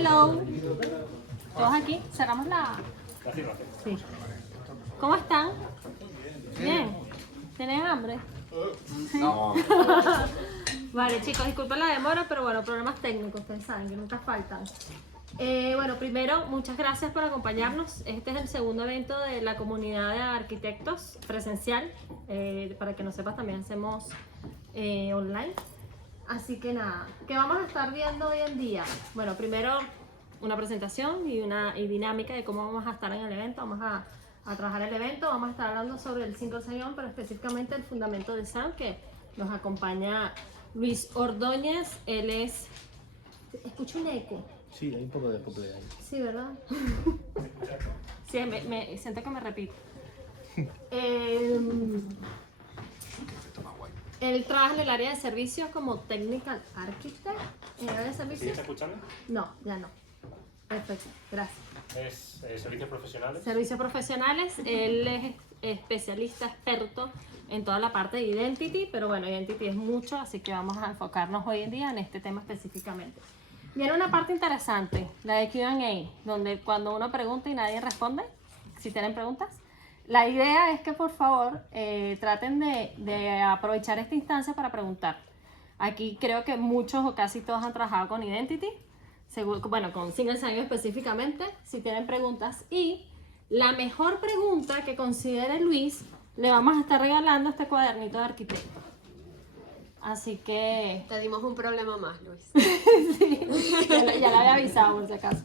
Hello. Todos aquí. Cerramos la... Sí. ¿Cómo están? Bien. ¿Tienen hambre? No. Vale, chicos, disculpen la demora, pero bueno, problemas técnicos, ustedes saben que nunca faltan. Bueno, primero, muchas gracias por acompañarnos. Este es el segundo evento de la comunidad de arquitectos presencial. Para que no sepas, también hacemos online. Así que nada, ¿qué vamos a estar viendo hoy en día? Bueno, primero una presentación y dinámica de cómo vamos a estar en el evento. Vamos a trabajar el evento, vamos a estar hablando sobre el single sign-on, pero específicamente el fundamento de SAM, que nos acompaña Luis Ordóñez. Él es... ¿Escucho un eco? Sí, hay un poco de eco ahí. Sí, ¿verdad? Sí, siento que me repito. Él trabaja en el área de servicios como Technical Architect. ¿En el área de servicios? ¿Sigues escuchando? No, ya no. Perfecto, gracias. Es servicios profesionales. Servicios profesionales. Él es especialista, experto en toda la parte de Identity, pero bueno, Identity es mucho, así que vamos a enfocarnos hoy en día en este tema específicamente. Viene una parte interesante, la de Q&A, donde cuando uno pregunta y nadie responde, si tienen preguntas, la idea es que por favor traten de aprovechar esta instancia para preguntar. Aquí creo que muchos o casi todos han trabajado con Identity, bueno, con Single Sign-On específicamente, si tienen preguntas. Y la mejor pregunta que considere Luis, le vamos a estar regalando este cuadernito de arquitecto. Así que... Te dimos un problema más, Luis. Sí, ya lo había avisado por si acaso.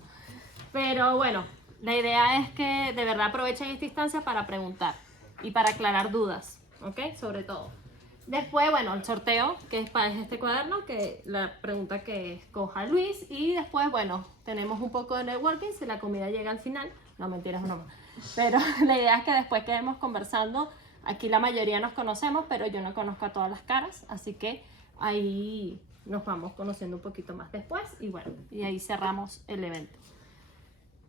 Pero bueno, la idea es que de verdad aprovechen esta instancia para preguntar y para aclarar dudas, ¿ok? Sobre todo. Después, bueno, el sorteo, que es para este cuaderno, que la pregunta que escoja Luis. Y después, bueno, tenemos un poco de networking, si la comida llega al final. No, mentiras, no. Pero la idea es que después quedemos conversando. Aquí la mayoría nos conocemos, pero yo no conozco a todas las caras, así que ahí nos vamos conociendo un poquito más después y bueno, y ahí cerramos el evento.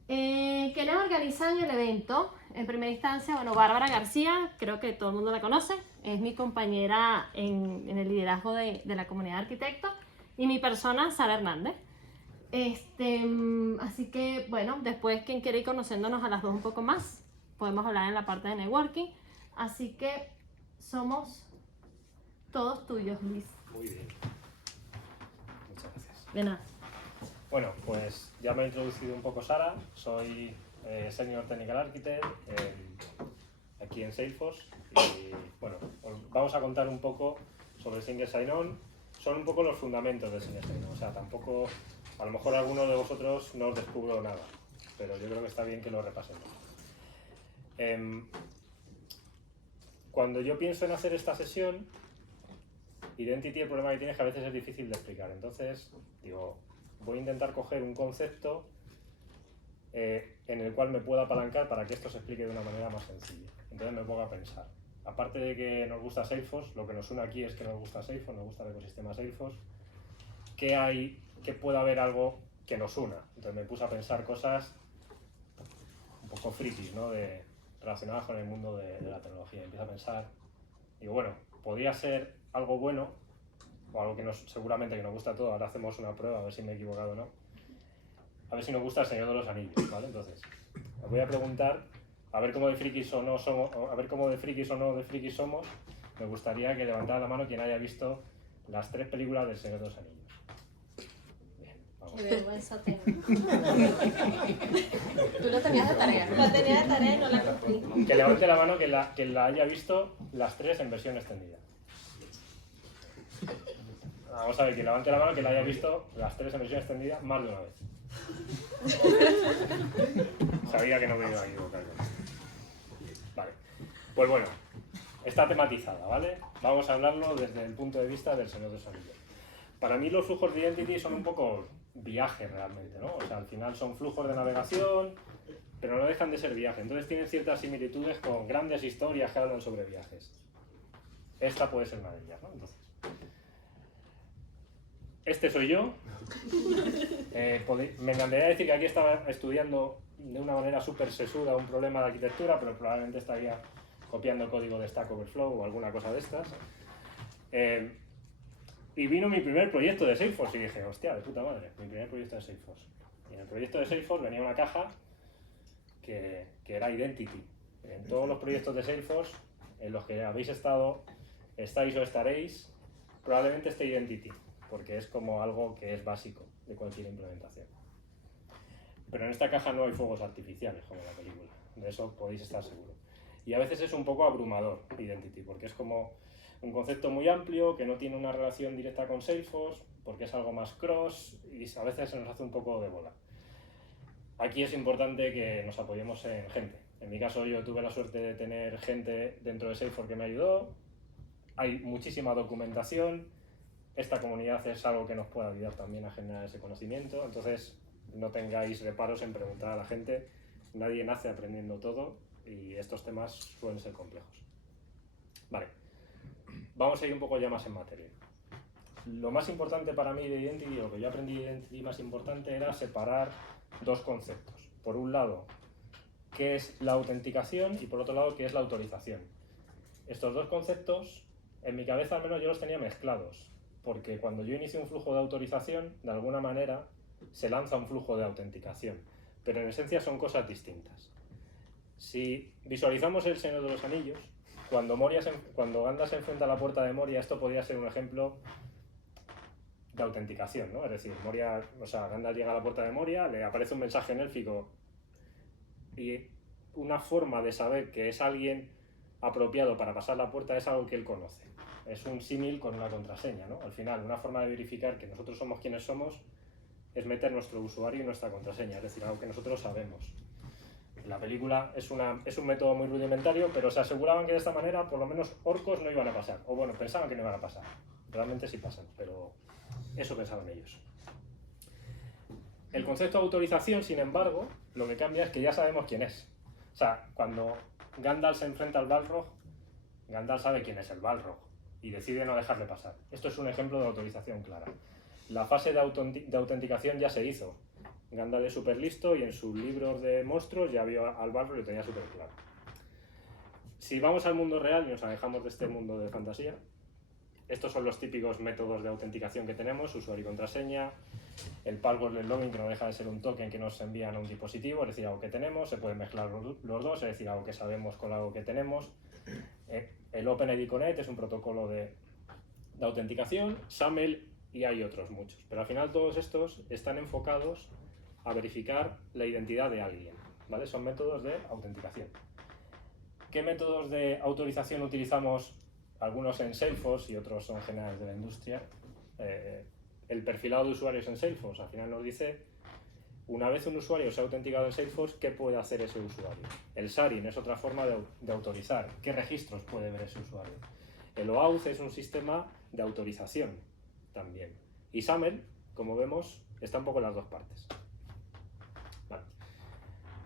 ¿Quiénes organizan el evento? En primera instancia, bueno, Bárbara García, creo que todo el mundo la conoce, es mi compañera en el liderazgo de la comunidad de arquitectos, y mi persona, Sara Hernández. Así que, bueno, después quien quiere ir conociéndonos a las dos un poco más, podemos hablar en la parte de networking. Así que somos todos tuyos, Luis. Muy bien. Muchas gracias. De nada. Bueno, pues ya me ha introducido un poco Sara. Soy Senior Technical Architect aquí en Salesforce. Y bueno, os vamos a contar un poco sobre Single Sign-On. Son un poco los fundamentos del Single Sign-On. O sea, tampoco, a lo mejor alguno de vosotros no os descubro nada, pero yo creo que está bien que lo repasemos. Cuando yo pienso en hacer esta sesión, Identity, el problema que tiene es que a veces es difícil de explicar. Entonces, digo, voy a intentar coger un concepto en el cual me pueda apalancar para que esto se explique de una manera más sencilla. Entonces me pongo a pensar. Aparte de que nos gusta Salesforce, lo que nos une aquí es que nos gusta Salesforce, nos gusta el ecosistema Salesforce. ¿Qué puede haber algo que nos una? Entonces me puse a pensar cosas un poco frikis, ¿no? Relacionadas con el mundo de la tecnología. Empiezo a pensar, digo, bueno, podría ser algo bueno, o algo que seguramente que nos gusta a todos. Ahora hacemos una prueba, a ver si me he equivocado o no. A ver si nos gusta el Señor de los Anillos, ¿vale? Entonces, os voy a preguntar, a ver cómo de frikis o no somos, a ver cómo de frikis o no de frikis somos. Me gustaría que levantara la mano quien haya visto las 3 películas del Señor de los Anillos. Qué vergüenza tengo. Tú lo tenías de tarea. La tenía de tarea y no la cumplí. Que levante la mano que la haya visto las 3 en versión extendida. Vamos a ver, que levante la mano que la haya visto las 3 en versión extendida más de una vez. Sabía que no me iba a equivocar. Vale. Pues bueno, está tematizada, ¿vale? Vamos a hablarlo desde el punto de vista del Señor de los Anillos. Para mí los flujos de Identity son un poco viajes realmente, ¿no? O sea, al final son flujos de navegación, pero no dejan de ser viajes. Entonces tienen ciertas similitudes con grandes historias que hablan sobre viajes. Esta puede ser una de ellas, ¿no? Entonces, este soy yo. Me encantaría decir que aquí estaba estudiando de una manera súper sesuda un problema de arquitectura, pero probablemente estaría copiando código de Stack Overflow o alguna cosa de estas. Y vino mi primer proyecto de Salesforce y dije, hostia, de puta madre, mi primer proyecto de Salesforce. Y en el proyecto de Salesforce venía una caja que era Identity. En todos los proyectos de Salesforce en los que habéis estado, estáis o estaréis, probablemente esté Identity, porque es como algo que es básico de cualquier implementación. Pero en esta caja no hay fuegos artificiales, como en la película. De eso podéis estar seguros. Y a veces es un poco abrumador Identity, porque es como un concepto muy amplio, que no tiene una relación directa con Salesforce, porque es algo más cross, y a veces se nos hace un poco de bola. Aquí es importante que nos apoyemos en gente. En mi caso yo tuve la suerte de tener gente dentro de Salesforce que me ayudó. Hay muchísima documentación. Esta comunidad es algo que nos puede ayudar también a generar ese conocimiento. Entonces no tengáis reparos en preguntar a la gente. Nadie nace aprendiendo todo y estos temas suelen ser complejos. Vale, vamos a ir un poco ya más en materia. Lo más importante para mí de Identity, lo que yo aprendí de Identity más importante era separar dos conceptos. Por un lado, qué es la autenticación y por otro lado, qué es la autorización. Estos dos conceptos, en mi cabeza al menos yo los tenía mezclados, porque cuando yo inicio un flujo de autorización, de alguna manera se lanza un flujo de autenticación, pero en esencia son cosas distintas. Si visualizamos el Señor de los Anillos, cuando Gandalf se enfrenta a la puerta de Moria, esto podría ser un ejemplo de autenticación, ¿no? Es decir, Gandalf llega a la puerta de Moria, le aparece un mensaje en élfico y una forma de saber que es alguien apropiado para pasar la puerta es algo que él conoce. Es un símil con una contraseña, ¿no? Al final, una forma de verificar que nosotros somos quienes somos es meter nuestro usuario y nuestra contraseña, es decir, algo que nosotros sabemos. La película es un método muy rudimentario, pero se aseguraban que de esta manera por lo menos orcos no iban a pasar. O bueno, pensaban que no iban a pasar. Realmente sí pasan, pero eso pensaban ellos. El concepto de autorización, sin embargo, lo que cambia es que ya sabemos quién es. O sea, cuando Gandalf se enfrenta al Balrog, Gandalf sabe quién es el Balrog y decide no dejarle pasar. Esto es un ejemplo de autorización clara. La fase de autenticación ya se hizo. Gandalf es súper listo y en sus libros de monstruos ya vio al Balrog y lo tenía súper claro. Si vamos al mundo real y nos alejamos de este mundo de fantasía, estos son los típicos métodos de autenticación que tenemos, usuario y contraseña, el password del login, que no deja de ser un token que nos envían a un dispositivo, es decir, algo que tenemos, se pueden mezclar los dos, es decir, algo que sabemos con algo que tenemos. El OpenID Connect es un protocolo de autenticación, SAML y hay otros muchos, pero al final todos estos están enfocados a verificar la identidad de alguien, ¿vale? Son métodos de autenticación. ¿Qué métodos de autorización utilizamos? Algunos en Salesforce y otros son generales de la industria. El perfilado de usuarios en Salesforce al final nos dice, una vez un usuario se ha autenticado en Salesforce, ¿qué puede hacer ese usuario? El SARIN es otra forma de autorizar. ¿Qué registros puede ver ese usuario? El OAuth es un sistema de autorización también. Y SAML, como vemos, está un poco en las dos partes. Vale.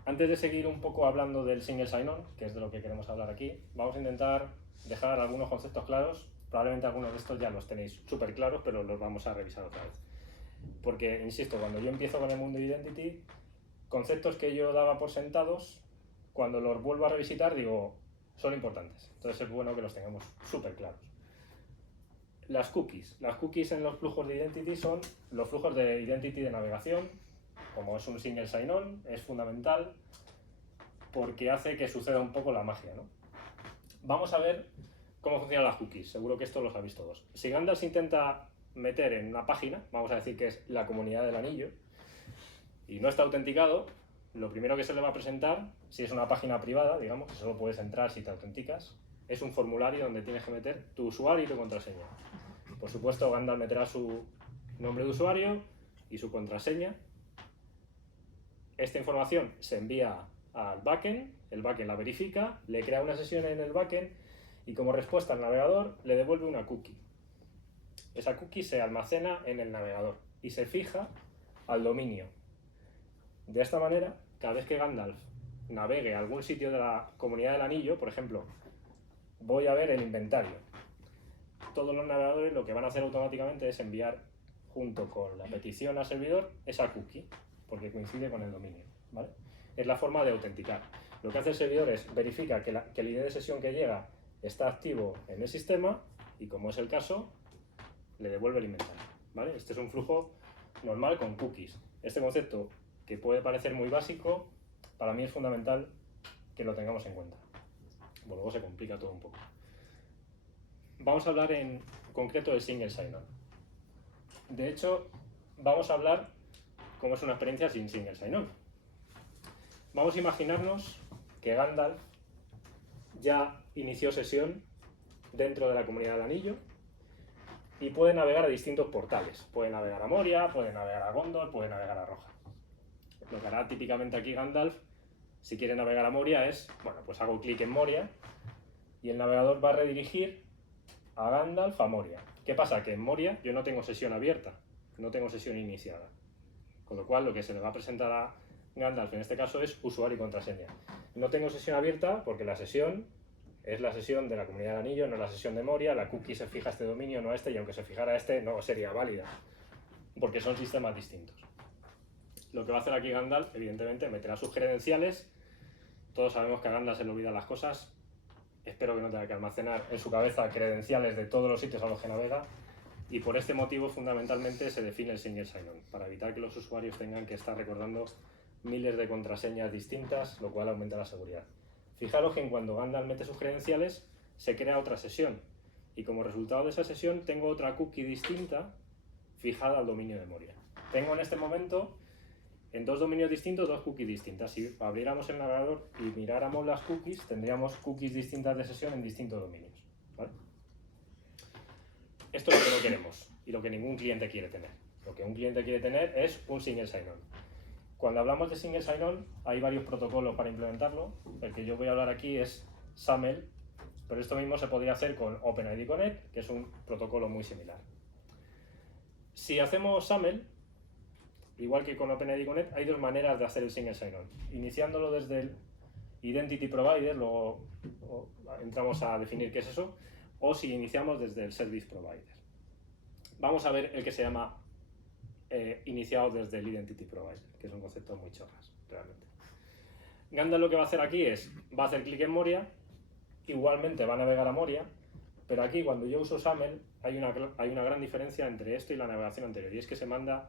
Antes de seguir un poco hablando del single sign-on, que es de lo que queremos hablar aquí, vamos a intentar dejar algunos conceptos claros. Probablemente algunos de estos ya los tenéis súper claros, pero los vamos a revisar otra vez. Porque, insisto, cuando yo empiezo con el mundo de Identity, conceptos que yo daba por sentados, cuando los vuelvo a revisitar, digo, son importantes. Entonces es bueno que los tengamos súper claros. Las cookies. Las cookies en los flujos de Identity son los flujos de Identity de navegación. Como es un single sign-on, es fundamental porque hace que suceda un poco la magia, ¿no? Vamos a ver cómo funcionan las cookies. Seguro que esto lo sabéis todos. Si Gandalf se intenta meter en una página, vamos a decir que es la comunidad del anillo, y no está autenticado, lo primero que se le va a presentar, si es una página privada, digamos, que solo puedes entrar si te autenticas, es un formulario donde tienes que meter tu usuario y tu contraseña. Por supuesto, Gandalf meterá su nombre de usuario y su contraseña. Esta información se envía al backend, el backend la verifica, le crea una sesión en el backend y como respuesta al navegador le devuelve una cookie. Esa cookie se almacena en el navegador y se fija al dominio. De esta manera, cada vez que Gandalf navegue a algún sitio de la comunidad del anillo, por ejemplo, voy a ver el inventario. Todos los navegadores lo que van a hacer automáticamente es enviar junto con la petición al servidor esa cookie, porque coincide con el dominio, ¿vale? Es la forma de autenticar. Lo que hace el servidor es verificar que el ID de sesión que llega está activo en el sistema y, como es el caso, le devuelve el inventario, ¿vale? Este es un flujo normal con cookies. Este concepto que puede parecer muy básico, para mí es fundamental que lo tengamos en cuenta. Bueno, luego se complica todo un poco. Vamos a hablar en concreto de single sign-on. De hecho, vamos a hablar cómo es una experiencia sin single sign-on. Vamos a imaginarnos que Gandalf ya inició sesión dentro de la comunidad del anillo y puede navegar a distintos portales. Puede navegar a Moria, puede navegar a Gondor, puede navegar a Rohan. Lo que hará típicamente aquí Gandalf, si quiere navegar a Moria, es, bueno, pues hago clic en Moria y el navegador va a redirigir a Gandalf a Moria. ¿Qué pasa? Que en Moria yo no tengo sesión abierta, no tengo sesión iniciada. Con lo cual lo que se le va a presentar a Gandalf en este caso es usuario y contraseña. No tengo sesión abierta porque la sesión es la sesión de la comunidad del anillo, no la sesión de Moria. La cookie se fija a este dominio, no a este, y aunque se fijara a este no sería válida porque son sistemas distintos. Lo que va a hacer aquí Gandalf, evidentemente, meterá sus credenciales. Todos sabemos que a Gandalf se le olvidan las cosas. Espero que no tenga que almacenar en su cabeza credenciales de todos los sitios a los que navega. Y por este motivo, fundamentalmente, se define el single sign-on, para evitar que los usuarios tengan que estar recordando miles de contraseñas distintas, lo cual aumenta la seguridad. Fijaros que en cuando Gandalf mete sus credenciales, se crea otra sesión. Y como resultado de esa sesión, tengo otra cookie distinta fijada al dominio de Moria. Tengo en este momento, en dos dominios distintos, dos cookies distintas. Si abriéramos el navegador y miráramos las cookies, tendríamos cookies distintas de sesión en distintos dominios, ¿vale? Esto es lo que no queremos y lo que ningún cliente quiere tener. Lo que un cliente quiere tener es un single sign-on. Cuando hablamos de single sign-on, hay varios protocolos para implementarlo. El que yo voy a hablar aquí es SAML, pero esto mismo se podría hacer con OpenID Connect, que es un protocolo muy similar. Si hacemos SAML, igual que con OpenID Connect, hay dos maneras de hacer el single sign-on. Iniciándolo desde el Identity Provider, luego entramos a definir qué es eso, o si iniciamos desde el Service Provider. Vamos a ver el que se llama iniciado desde el Identity Provider, que es un concepto muy chorras, realmente. Gandalf lo que va a hacer aquí es, va a hacer clic en Moria, igualmente va a navegar a Moria, pero aquí cuando yo uso SAML hay una gran diferencia entre esto y la navegación anterior, y es que se manda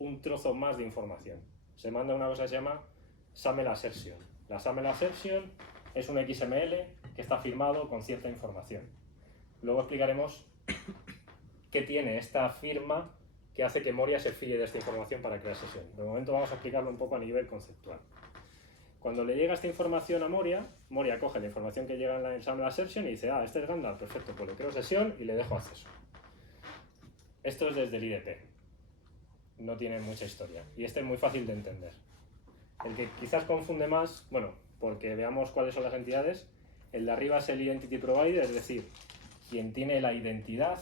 un trozo más de información. Se manda una cosa que se llama SAML Assertion. La SAML Assertion es un XML que está firmado con cierta información. Luego explicaremos qué tiene esta firma que hace que Moria se fíe de esta información para crear sesión. De momento vamos a explicarlo un poco a nivel conceptual. Cuando le llega esta información a Moria, Moria coge la información que llega en el SAML Assertion y dice, ah, este es Gandalf, perfecto, pues le creo sesión y le dejo acceso. Esto es desde el IDP. No tiene mucha historia. Y este es muy fácil de entender. El que quizás confunde más, bueno, porque veamos cuáles son las entidades, el de arriba es el Identity Provider, es decir, quien tiene la identidad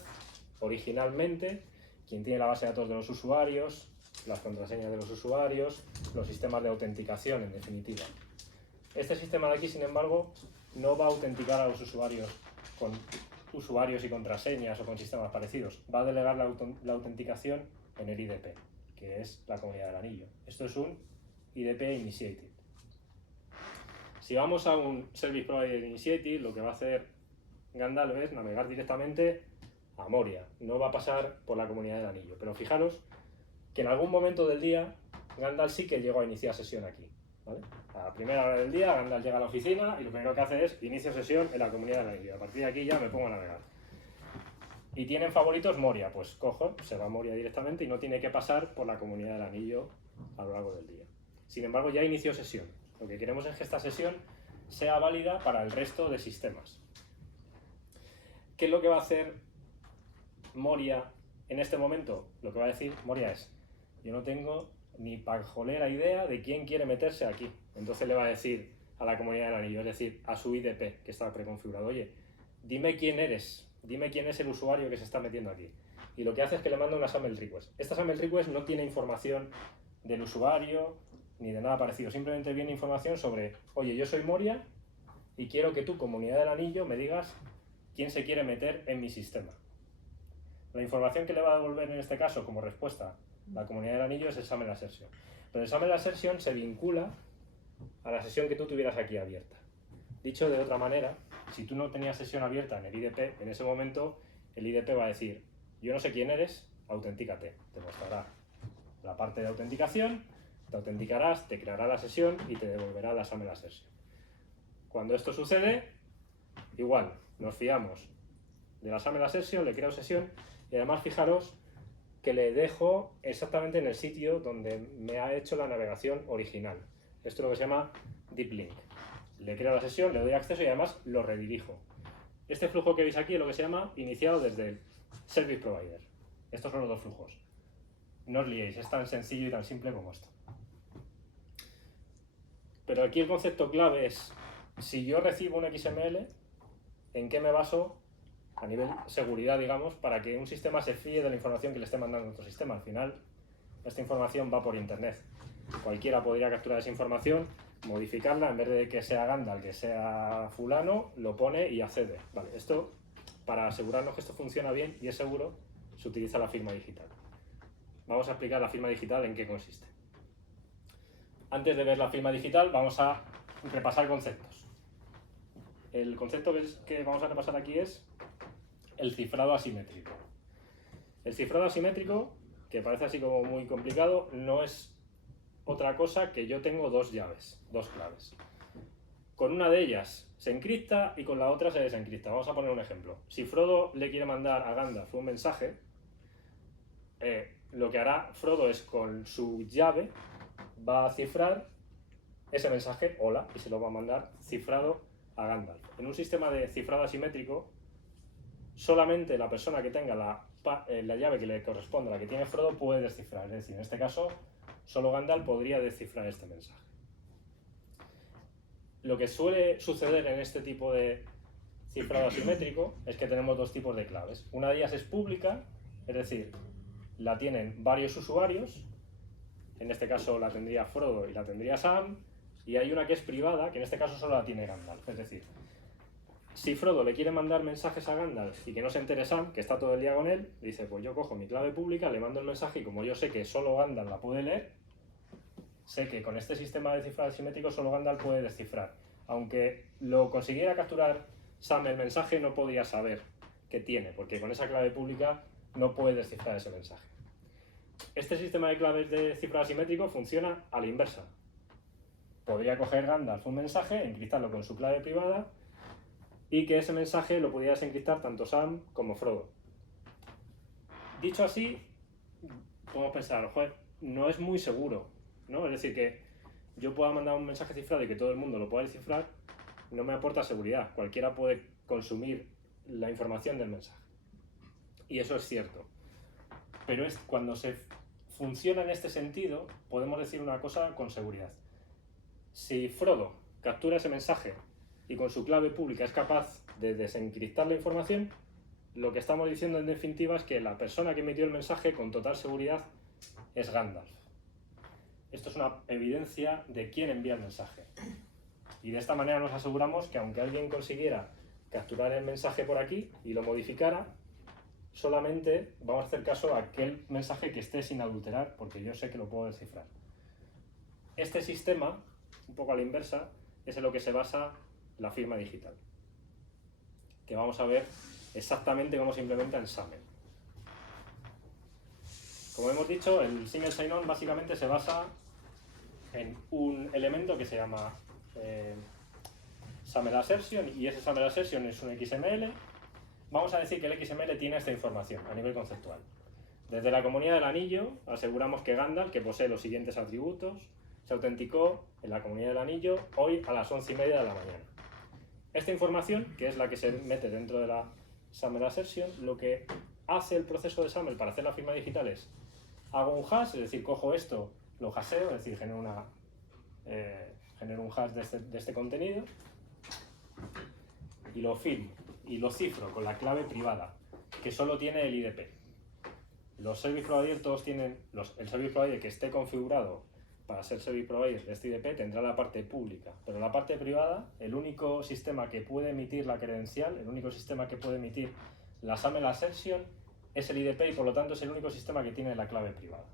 originalmente, quien tiene la base de datos de los usuarios, las contraseñas de los usuarios, los sistemas de autenticación, en definitiva. Este sistema de aquí, sin embargo, no va a autenticar a los usuarios con usuarios y contraseñas o con sistemas parecidos. Va a delegar la autenticación en el IDP, que es la comunidad del anillo. Esto es un IDP Initiated. Si vamos a un Service Provider Initiated, lo que va a hacer Gandalf es navegar directamente a Moria. No va a pasar por la comunidad del anillo. Pero fijaros que en algún momento del día Gandalf sí que llegó a iniciar sesión aquí, ¿vale? A la primera hora del día Gandalf llega a la oficina y lo primero que hace es inicio sesión en la comunidad del anillo. A partir de aquí ya me pongo a navegar. ¿Y tienen favoritos Moria? Pues cojo, se va a Moria directamente y no tiene que pasar por la comunidad del anillo a lo largo del día. Sin embargo, ya inició sesión. Lo que queremos es que esta sesión sea válida para el resto de sistemas. ¿Qué es lo que va a hacer Moria en este momento? Lo que va a decir Moria es, yo no tengo ni pajolera idea de quién quiere meterse aquí. Entonces le va a decir a la comunidad del anillo, es decir, a su IDP, que está preconfigurado, oye, dime quién eres, dime quién es el usuario que se está metiendo aquí. Y lo que hace es que le manda una SAML request. Esta SAML request no tiene información del usuario ni de nada parecido, simplemente viene información sobre, oye, yo soy Moria y quiero que tú, comunidad del anillo, me digas quién se quiere meter en mi sistema. La información que le va a devolver en este caso como respuesta la comunidad del anillo es el SAML Assertion. Pero el SAML Assertion se vincula a la sesión que tú tuvieras aquí abierta. Dicho de otra manera, si tú no tenías sesión abierta en el IDP, en ese momento el IDP va a decir, yo no sé quién eres, autentícate. Te mostrará la parte de autenticación te autenticarás, te creará la sesión y te devolverá la SAML Assertion. Cuando esto sucede, igual, nos fiamos de la SAML Assertion, le creo sesión y además fijaros que le dejo exactamente en el sitio donde me ha hecho la navegación original. Esto es lo que se llama Deep Link. Le creo la sesión, le doy acceso y además lo redirijo. Este flujo que veis aquí es lo que se llama iniciado desde el Service Provider. Estos son los dos flujos. No os liéis, es tan sencillo y tan simple como esto. Pero aquí el concepto clave es, si yo recibo un XML, ¿en qué me baso a nivel seguridad, digamos, para que un sistema se fíe de la información que le esté mandando a otro sistema? Al final, esta información va por internet. Cualquiera podría capturar esa información, modificarla, en vez de que sea Gandalf, que sea fulano, lo pone y accede. Vale, esto, para asegurarnos que esto funciona bien y es seguro, se utiliza la firma digital. Vamos a explicar la firma digital en qué consiste. Antes de ver la firma digital, vamos a repasar conceptos. El concepto que vamos a repasar aquí es el cifrado asimétrico. El cifrado asimétrico, que parece así como muy complicado, no es otra cosa que yo tengo dos llaves, dos claves. Con una de ellas se encripta y con la otra se desencripta. Vamos a poner un ejemplo. Si Frodo le quiere mandar a Gandalf un mensaje, lo que hará Frodo es con su llave va a cifrar ese mensaje, hola, y se lo va a mandar cifrado a Gandalf. En un sistema de cifrado asimétrico, solamente la persona que tenga la llave que le corresponde a la que tiene Frodo puede descifrar. Es decir, en este caso, solo Gandalf podría descifrar este mensaje. Lo que suele suceder en este tipo de cifrado asimétrico es que tenemos dos tipos de claves. Una de ellas es pública, es decir, la tienen varios usuarios, en este caso la tendría Frodo y la tendría Sam, y hay una que es privada, que en este caso solo la tiene Gandalf. Es decir, si Frodo le quiere mandar mensajes a Gandalf y que no se entere Sam, que está todo el día con él, dice, pues yo cojo mi clave pública, le mando el mensaje y como yo sé que solo Gandalf la puede leer, sé que con este sistema de cifrado asimétrico solo Gandalf puede descifrar. Aunque lo consiguiera capturar Sam el mensaje, no podría saber qué tiene, porque con esa clave pública no puede descifrar ese mensaje. Este sistema de claves de cifrado asimétrico funciona a la inversa. Podría coger Gandalf un mensaje, encriptarlo con su clave privada y que ese mensaje lo pudiera desencriptar tanto Sam como Frodo. Dicho así, podemos pensar, joder, no es muy seguro, ¿no? Es decir, que yo pueda mandar un mensaje cifrado y que todo el mundo lo pueda descifrar, no me aporta seguridad. Cualquiera puede consumir la información del mensaje. Y eso es cierto. Pero cuando se funciona en este sentido, podemos decir una cosa con seguridad. Si Frodo captura ese mensaje y con su clave pública es capaz de desencriptar la información, lo que estamos diciendo en definitiva es que la persona que emitió el mensaje con total seguridad es Gandalf. Esto es una evidencia de quién envía el mensaje. Y de esta manera nos aseguramos que aunque alguien consiguiera capturar el mensaje por aquí y lo modificara, solamente vamos a hacer caso a aquel mensaje que esté sin adulterar, porque yo sé que lo puedo descifrar. Este sistema, un poco a la inversa, es en lo que se basa la firma digital, que vamos a ver exactamente cómo se implementa en SAML. Como hemos dicho, el single sign-on básicamente se basa en un elemento que se llama SAML Assertion, y ese SAML Assertion es un XML. Vamos a decir que el XML tiene esta información a nivel conceptual. Desde la comunidad del anillo aseguramos que Gandalf, que posee los siguientes atributos, se autenticó en la comunidad del anillo hoy a las 11:30 de la mañana. Esta información, que es la que se mete dentro de la SAML Assertion, lo que hace el proceso de SAML para hacer la firma digital es hago un hash, es decir, cojo esto, lo hasheo, es decir, genero un hash de este contenido y lo firmo y lo cifro con la clave privada, que solo tiene el IDP. Los service provider todos tienen, el service provider que esté configurado para ser service provider de este IDP tendrá la parte pública, pero la parte privada, el único sistema que puede emitir la credencial, el único sistema que puede emitir la SAML Assertion es el IDP y por lo tanto es el único sistema que tiene la clave privada.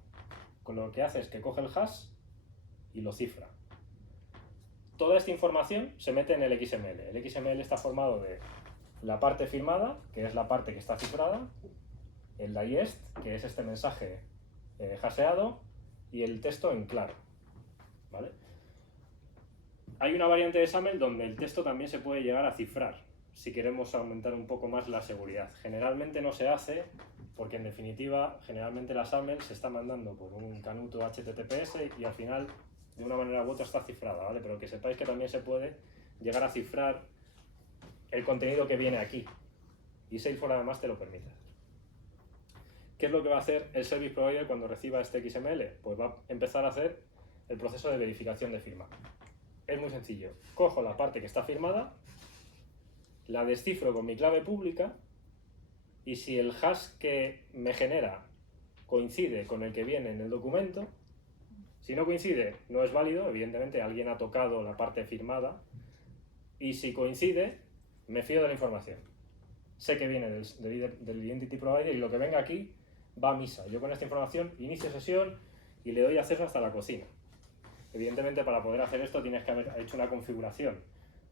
Con lo que hace es que coge el hash y lo cifra. Toda esta información se mete en el XML. El XML está formado de la parte firmada, que es la parte que está cifrada, el digest, que es este mensaje hasheado, y el texto en claro. ¿vale? Hay una variante de SAML donde el texto también se puede llegar a cifrar, si queremos aumentar un poco más la seguridad. Generalmente no se hace, porque en definitiva, generalmente la SAML se está mandando por un canuto HTTPS y al final, de una manera u otra, está cifrada, ¿vale? Pero que sepáis que también se puede llegar a cifrar el contenido que viene aquí. Y Salesforce además te lo permite. ¿Qué es lo que va a hacer el Service Provider cuando reciba este XML? Pues va a empezar a hacer el proceso de verificación de firma. Es muy sencillo. Cojo la parte que está firmada, la descifro con mi clave pública y si el hash que me genera coincide con el que viene en el documento, si no coincide, no es válido, evidentemente alguien ha tocado la parte firmada, y si coincide, me fío de la información. Sé que viene del Identity Provider y lo que venga aquí va a misa. Yo con esta información inicio sesión y le doy acceso hasta la cocina. Evidentemente, para poder hacer esto tienes que haber hecho una configuración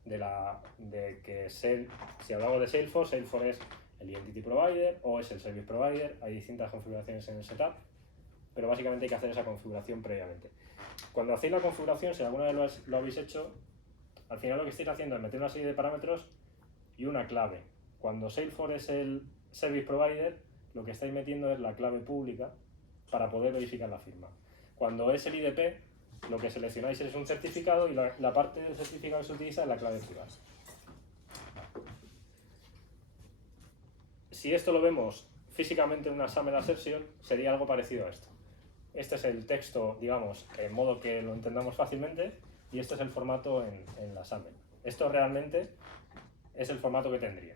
de que si hablamos de Salesforce, Salesforce es el Identity Provider o es el Service Provider. Hay distintas configuraciones en el setup, pero básicamente hay que hacer esa configuración previamente. Cuando hacéis la configuración, si alguna vez lo habéis hecho, al final lo que estáis haciendo es meter una serie de parámetros y una clave. Cuando Salesforce es el Service Provider, lo que estáis metiendo es la clave pública para poder verificar la firma. Cuando es el IDP, lo que seleccionáis es un certificado y la parte del certificado que se utiliza es la clave privada. Si esto lo vemos físicamente en una SAML assertion, sería algo parecido a esto. Este es el texto, digamos, en modo que lo entendamos fácilmente, y este es el formato en la SAML. Esto realmente es el formato que tendría.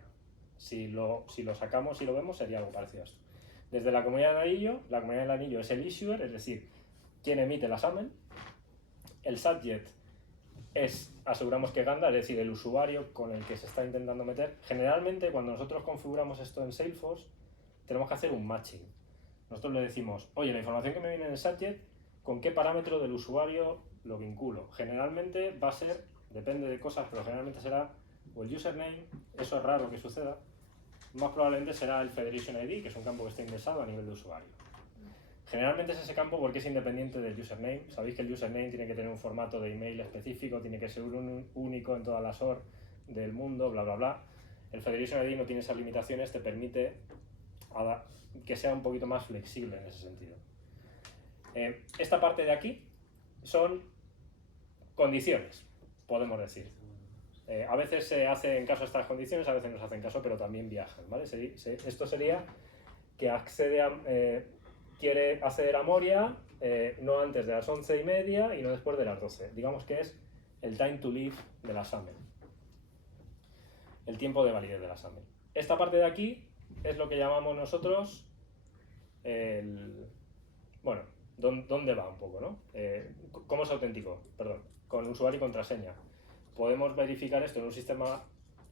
Si lo sacamos y lo vemos, sería algo parecido a esto. Desde la comunidad del anillo, la comunidad del anillo es el issuer, es decir, quien emite la SAML. El subject es, aseguramos que Ganda, es decir, el usuario con el que se está intentando meter. Generalmente, cuando nosotros configuramos esto en Salesforce, tenemos que hacer un matching. Nosotros le decimos, oye, la información que me viene en el subject, ¿con qué parámetro del usuario lo vinculo? Generalmente va a ser, depende de cosas, pero generalmente será o el username, eso es raro que suceda, más probablemente será el Federation ID, que es un campo que está indexado a nivel de usuario. Generalmente es ese campo porque es independiente del username. Sabéis que el username tiene que tener un formato de email específico, tiene que ser un único en todas las OR del mundo, bla, bla, bla. El Federation ID no tiene esas limitaciones, te permite que sea un poquito más flexible en ese sentido. Esta parte de aquí son condiciones, podemos decir. A veces se hace en caso de estas condiciones, a veces no se hace en caso, pero también viajan, ¿vale? Esto sería que quiere acceder a Moria no antes de las 11:30 y no después de las 12. Digamos que es el time to leave de la SAML. El tiempo de validez de la SAML. Esta parte de aquí es lo que llamamos nosotros bueno, ¿dónde va un poco, no? ¿Cómo se autenticó? Perdón, con usuario y contraseña. Podemos verificar esto en un sistema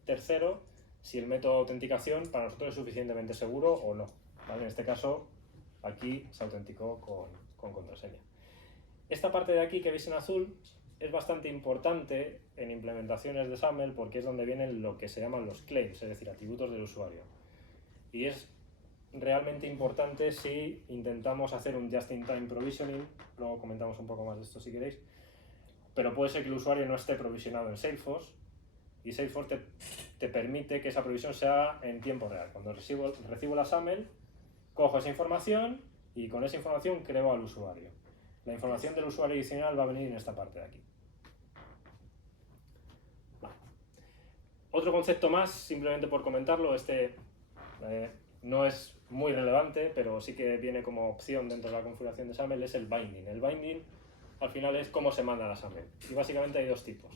tercero si el método de autenticación para nosotros es suficientemente seguro o no, ¿vale? En este caso, aquí se autenticó con contraseña. Esta parte de aquí que veis en azul es bastante importante en implementaciones de SAML porque es donde vienen lo que se llaman los claims, es decir, atributos del usuario. Y es realmente importante si intentamos hacer un just-in-time provisioning, luego comentamos un poco más de esto si queréis, pero puede ser que el usuario no esté provisionado en Salesforce y Salesforce te permite que esa provisión sea en tiempo real. Cuando recibo la SAML, cojo esa información y con esa información creo al usuario. La información del usuario adicional va a venir en esta parte de aquí. Vale. Otro concepto más, simplemente por comentarlo, no es muy relevante, pero sí que viene como opción dentro de la configuración de SAML, es el binding. El binding al final es cómo se manda la SAML. Y básicamente hay dos tipos,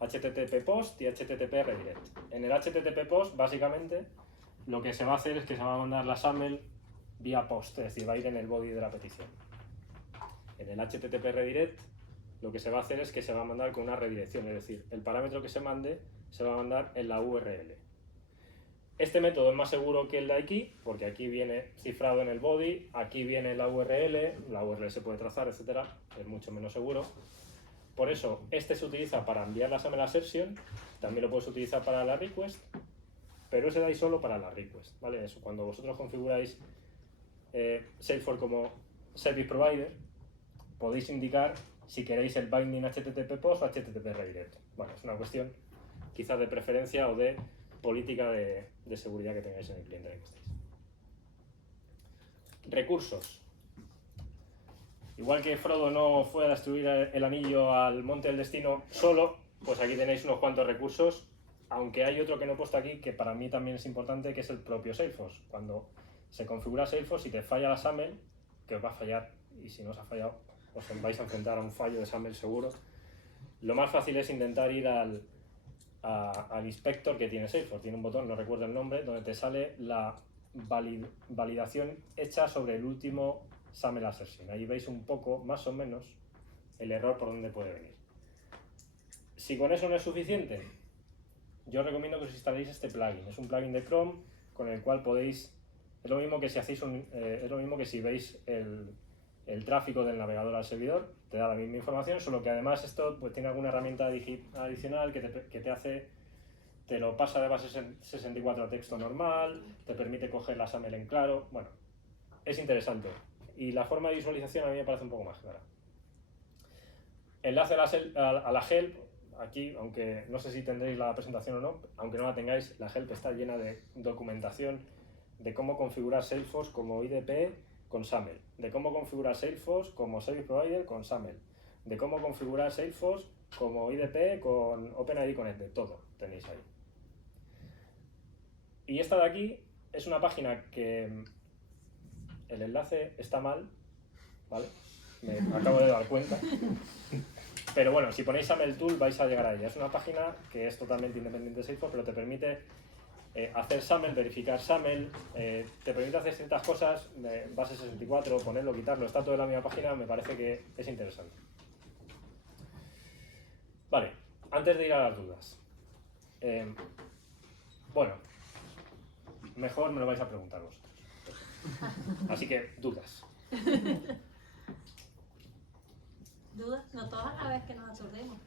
HTTP POST y HTTP redirect. En el HTTP POST, básicamente, lo que se va a hacer es que se va a mandar la SAML vía POST, es decir, va a ir en el body de la petición. En el HTTP redirect, lo que se va a hacer es que se va a mandar con una redirección, es decir, el parámetro que se mande se va a mandar en la URL. Este método es más seguro que el de aquí, porque aquí viene cifrado en el body, aquí viene la URL se puede trazar, etcétera, es mucho menos seguro. Por eso, este se utiliza para enviar la SAML assertion, también lo puedes utilizar para la request, pero ese de ahí solo para la request, ¿vale? Eso, cuando vosotros configuráis Salesforce como Service Provider, podéis indicar si queréis el binding HTTP post o HTTP redirect. Bueno, es una cuestión quizás de preferencia o de política de seguridad que tengáis en el cliente en el que estéis. Recursos. Igual que Frodo no fue a destruir el anillo al monte del destino solo, pues aquí tenéis unos cuantos recursos, aunque hay otro que no he puesto aquí que para mí también es importante, que es el propio Salesforce. Cuando se configura Salesforce y te falla la SAML, que os va a fallar, y si no os ha fallado os vais a enfrentar a un fallo de SAML seguro, lo más fácil es intentar ir al inspector que tiene Salesforce. Tiene un botón, no recuerdo el nombre, donde te sale la validación hecha sobre el último SAML assertion. Ahí veis un poco, más o menos, el error por donde puede venir. Si con eso no es suficiente, yo os recomiendo que os instaléis este plugin. Es un plugin de Chrome con el cual podéis... Es lo mismo que si hacéis es lo mismo que si veis el tráfico del navegador al servidor, te da la misma información, solo que además esto pues tiene alguna herramienta adicional que te hace... Te lo pasa de base 64 a texto normal, te permite coger la SAML en claro. Bueno, es interesante. Y la forma de visualización a mí me parece un poco más clara. Enlace a la help. Aquí, aunque no sé si tendréis la presentación o no, aunque no la tengáis, la help está llena de documentación de cómo configurar Salesforce como IDP con SAML, de cómo configurar Salesforce como Service Provider con SAML, de cómo configurar Salesforce como IDP con OpenID Connect, todo tenéis ahí. Y esta de aquí es una página que el enlace está mal, ¿vale? Me acabo de dar cuenta. Pero bueno, si ponéis SAML Tool vais a llegar a ella. Es una página que es totalmente independiente de Salesforce, pero te permite hacer SAML, verificar SAML, te permite hacer ciertas cosas, base 64, ponerlo, quitarlo, está todo en la misma página, me parece que es interesante. Vale, antes de ir a las dudas. Bueno, mejor me lo vais a preguntar vosotros. Así que, dudas. ¿Dudas? No todas a la vez que nos aturdimos.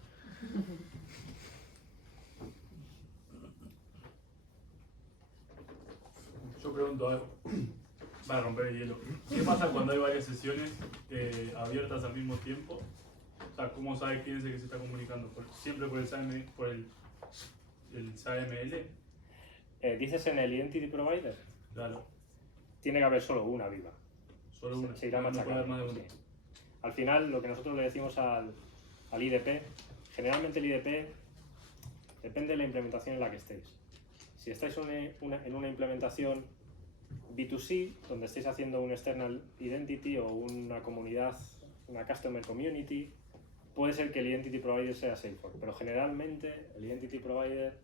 Yo pregunto algo para romper el hielo. ¿Qué pasa cuando hay varias sesiones abiertas al mismo tiempo? O sea, ¿cómo sabe quién es el que se está comunicando? ¿Siempre por el SAML? ¿Dices en el Identity Provider? Claro, Tiene que haber solo una viva. solo una. Se irá No puede haber machacando. más de una. Sí. Al final, lo que nosotros le decimos al IDP, generalmente el IDP depende de la implementación en la que estéis. Si estáis en una implementación B2C, donde estéis haciendo un external identity o una comunidad, una customer community, puede ser que el identity provider sea Salesforce, pero generalmente el identity provider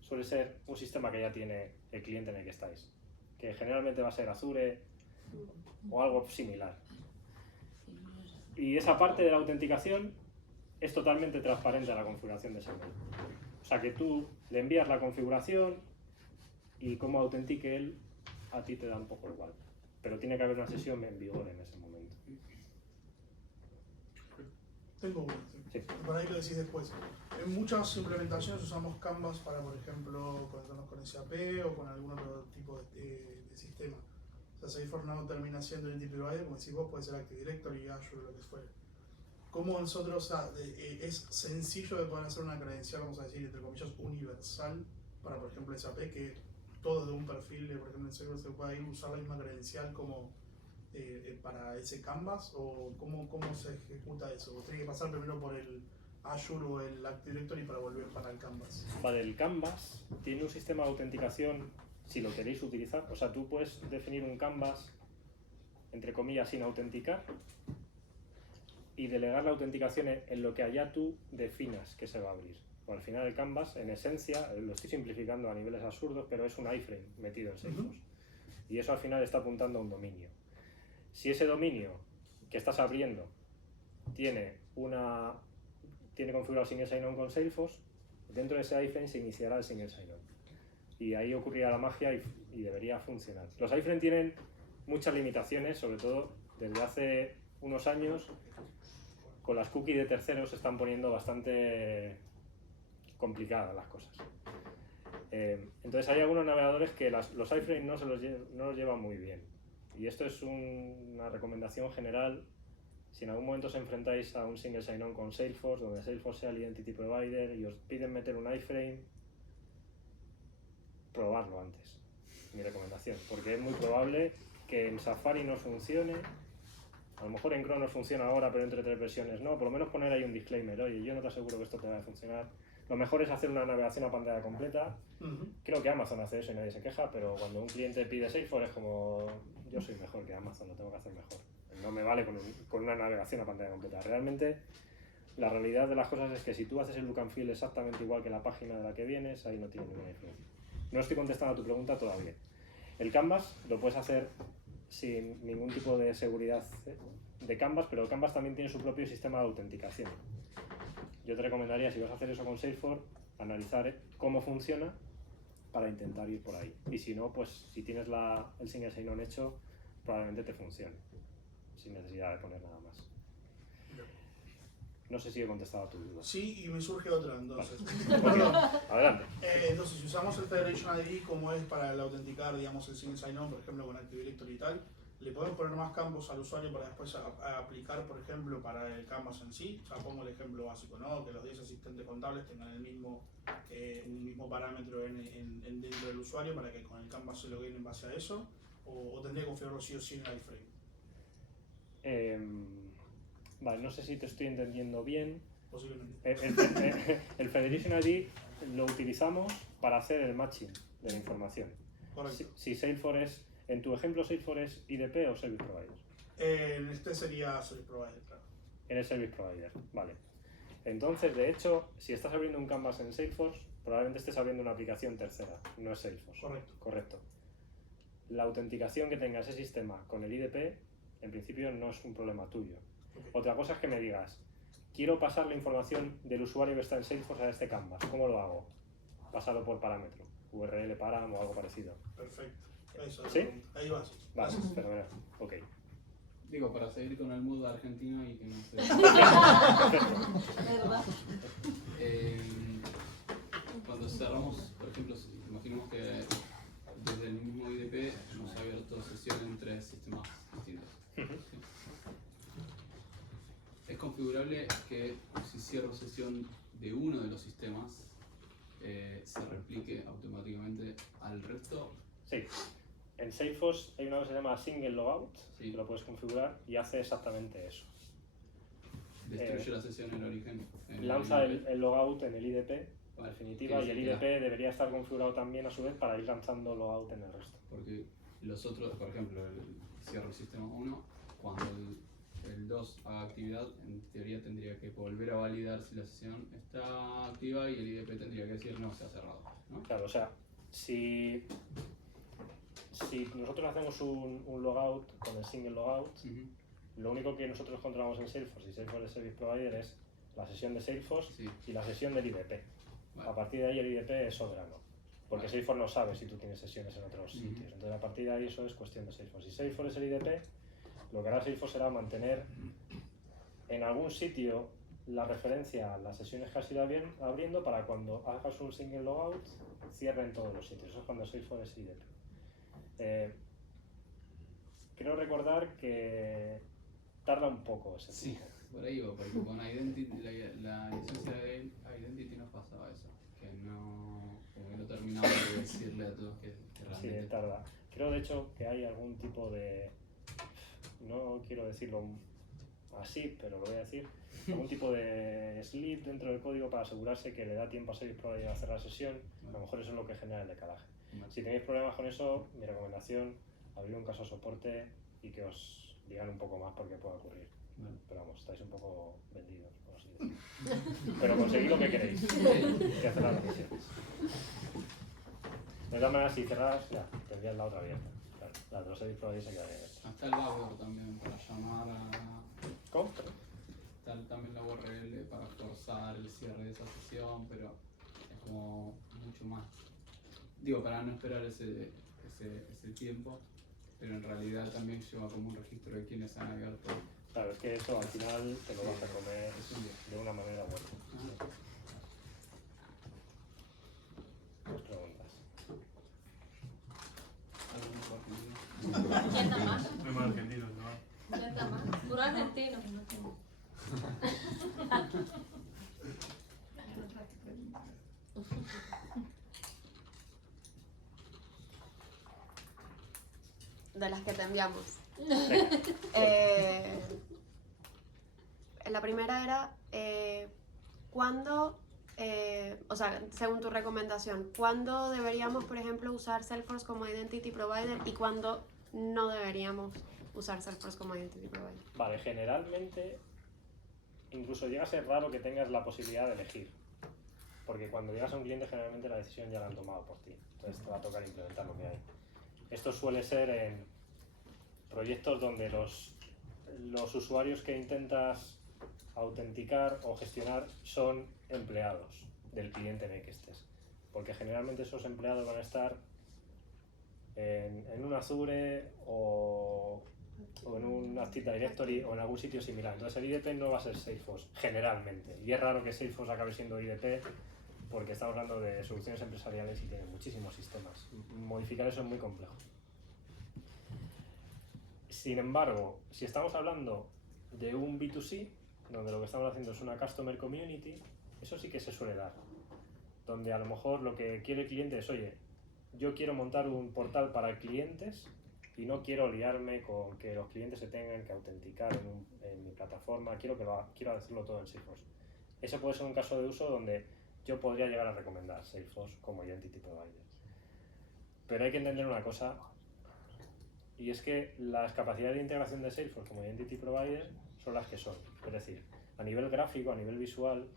suele ser un sistema que ya tiene el cliente en el que estáis, que generalmente va a ser Azure o algo similar. Y esa parte de la autenticación es totalmente transparente a la configuración de SAML. O sea que tú le envías la configuración y cómo autentique él, a ti te da un poco igual. Pero tiene que haber una sesión en vigor en ese momento. Tengo una. Sí. Por ahí lo decís después. En muchas implementaciones usamos Canvas para, por ejemplo, conectarnos con SAP o con algún otro tipo de sistema. O sea, Salesforce no termina siendo Identity Provider, como decís vos, puede ser Active Directory, Azure, lo que fuere. ¿Cómo nosotros, es sencillo de poder hacer una credencial, vamos a decir, entre comillas, universal para, por ejemplo, SAP, que todo de un perfil, por ejemplo, en Salesforce se pueda ir usar la misma credencial como para ese Canvas? ¿O cómo se ejecuta eso? ¿O tiene que pasar primero por el Azure o el Active Directory para volver para el Canvas? Vale, el Canvas tiene un sistema de autenticación si lo queréis utilizar. O sea, tú puedes definir un Canvas, entre comillas, sin autenticar y delegar la autenticación en lo que allá tú definas que se va a abrir. O al final el Canvas, en esencia, lo estoy simplificando a niveles absurdos, pero es un iframe metido en Salesforce. Y eso al final está apuntando a un dominio. Si ese dominio que estás abriendo tiene configurado single sign-on con Salesforce, dentro de ese iframe se iniciará el single sign-on. Y ahí ocurrirá la magia y debería funcionar. Los iframe tienen muchas limitaciones, sobre todo desde hace unos años, con las cookies de terceros se están poniendo bastante complicadas las cosas. Entonces hay algunos navegadores que los iframes no los llevan muy bien. Y esto es una recomendación general. si en algún momento os enfrentáis a un single sign-on con Salesforce, donde Salesforce sea el identity provider y os piden meter un iframe, probarlo antes, mi recomendación, porque es muy probable que en Safari no funcione, a lo mejor en Chrome no funciona ahora, pero entre 3 versiones no, por lo menos poner ahí un disclaimer, oye, yo no te aseguro que esto te va a funcionar. Lo mejor es hacer una navegación a pantalla completa. Creo que Amazon hace eso y nadie se queja, pero cuando un cliente pide Salesforce es como, yo soy mejor que Amazon, lo tengo que hacer mejor. No me vale con una navegación a pantalla completa. Realmente, la realidad de las cosas es que si tú haces el look and feel exactamente igual que la página de la que vienes, ahí no tiene ninguna diferencia. No estoy contestando a tu pregunta todavía. El Canvas lo puedes hacer sin ningún tipo de seguridad de Canvas, pero el Canvas también tiene su propio sistema de autenticación. Yo te recomendaría, si vas a hacer eso con Salesforce, analizar cómo funciona para intentar ir por ahí. Y si no, pues si tienes el single sign-on hecho, probablemente te funcione, sin necesidad de poner nada más. No sé si he contestado a tu duda. Sí, y me surge otra entonces. Vale. Adelante. Entonces, si usamos el Federation ID como es para el autenticar, digamos, el single sign-on, por ejemplo, con Active Directory y tal, ¿le podemos poner más campos al usuario para después aplicar, por ejemplo, para el Canvas en sí? O sea, pongo el ejemplo básico, ¿no? Que los 10 asistentes contables tengan un mismo parámetro dentro del usuario para que con el Canvas se loguen en base a eso, o tendría que configurarlo sí o sí en el iframe. Vale, no sé si te estoy entendiendo bien. Posiblemente. El Federation ID lo utilizamos para hacer el matching de la información. Correcto. Si Salesforce es, en tu ejemplo, Salesforce es IDP o Service Provider. En este sería Service Provider, claro. En el Service Provider, vale. Entonces, de hecho, si estás abriendo un Canvas en Salesforce, probablemente estés abriendo una aplicación tercera, no es Salesforce. Correcto. La autenticación que tenga ese sistema con el IDP, en principio, no es un problema tuyo. Okay. Otra cosa es que me digas, quiero pasar la información del usuario que está en Salesforce a este Canvas. ¿Cómo lo hago? Pasarlo por parámetro, URL param o algo parecido. Perfecto. Eso es ¿Sí? la pregunta. Ahí va, sí. Vale, fenomenal. Ok. Digo, para seguir con el mood argentino y que no se... ¿Verdad? Cuando cerramos, por ejemplo, imaginemos que desde el mismo IDP hemos abierto sesión en 3 sistemas distintos. Es configurable que si cierro sesión de uno de los sistemas, se replique automáticamente al resto. Sí. En Salesforce hay una cosa que se llama Single Logout, Sí. que lo puedes configurar y hace exactamente eso. Destruye la sesión en el origen. Lanza el logout en el IDP, en Vale. definitiva, Que y el sí, IDP claro. debería estar configurado también a su vez para ir lanzando logout en el resto. Porque los otros, por ejemplo, cierro el sistema 1, cuando el 2 haga actividad, en teoría tendría que volver a validar si la sesión está activa y el IDP tendría que decir no, se ha cerrado, ¿no? Claro, o sea, si nosotros hacemos un logout con el single logout, lo único que nosotros controlamos en Salesforce y Salesforce es Service Provider es la sesión de Salesforce Sí. y la sesión del IDP. Vale. A partir de ahí el IDP es soberano, porque Vale. Salesforce no sabe si tú tienes sesiones en otros sitios. Entonces a partir de ahí eso es cuestión de Salesforce. Si Salesforce es el IDP, lo que hará Salesforce será mantener en algún sitio la referencia a las sesiones que has ido abriendo para cuando hagas un single logout cierre en todos los sitios. Eso es cuando Salesforce es IDP. Creo recordar que tarda un poco ese Sí, tiempo. por ahí va, porque con Identity, la licencia de Identity nos pasaba eso, que no, como que no terminaba de decirle a todos que Sí, realmente... tarda. Creo de hecho que hay algún tipo de, no quiero decirlo así, pero lo voy a decir, algún tipo de slip dentro del código para asegurarse que le da tiempo a Service Provider a hacer la sesión. A lo mejor eso es lo que genera el decalaje. Vale. Si tenéis problemas con eso, mi recomendación, abrir un caso de soporte y que os digan un poco más por qué puede ocurrir. Vale. Pero vamos, estáis un poco vendidos, por así decirlo. Pero conseguid lo que queréis, que cerrar las sesiones. De todas maneras, si cerras, ya, tendrías la otra abierta. Claro, la de los Service Providers se quedaría abierta. Hasta el backdoor también para llamar a... ¿Cómo? Está también la URL para forzar el cierre de esa sesión, pero es como mucho más. Digo, para no esperar ese tiempo, pero en realidad también lleva como un registro de quienes han abierto. Claro, es que esto al final te lo vas a comer Es un día. de una manera u otra. Ajá. Dos preguntas. Algo más argentino. ¿Quién está más? No es más argentino, ¿no? ¿Quién está más? Puro argentino. de las que te enviamos. Venga, La primera era, ¿cuándo, o sea, según tu recomendación, cuándo deberíamos, por ejemplo, usar Salesforce como Identity Provider y cuándo no deberíamos usar Salesforce como Identity Provider? vale, generalmente incluso llega a ser raro que tengas la posibilidad de elegir. Porque cuando llegas a un cliente generalmente la decisión ya la han tomado por ti. Entonces te va a tocar implementar lo que hay. Esto suele ser en proyectos donde los usuarios que intentas autenticar o gestionar son empleados del cliente en el que estés. Porque generalmente esos empleados van a estar en un Azure o en un Active Directory o en algún sitio similar. Entonces el IDP no va a ser Salesforce, generalmente. Y es raro que Salesforce acabe siendo IDP porque estamos hablando de soluciones empresariales y tienen muchísimos sistemas. Modificar eso es muy complejo. Sin embargo, si estamos hablando de un B2C, donde lo que estamos haciendo es una Customer Community, eso sí que se suele dar. Donde a lo mejor lo que quiere el cliente es, oye, yo quiero montar un portal para clientes y no quiero liarme con que los clientes se tengan que autenticar en mi plataforma, quiero hacerlo todo en Salesforce. Eso puede ser un caso de uso donde yo podría llegar a recomendar Salesforce como Identity Provider. Pero hay que entender una cosa, y es que las capacidades de integración de Salesforce como Identity Provider son las que son. Es decir, a nivel gráfico, a nivel visual,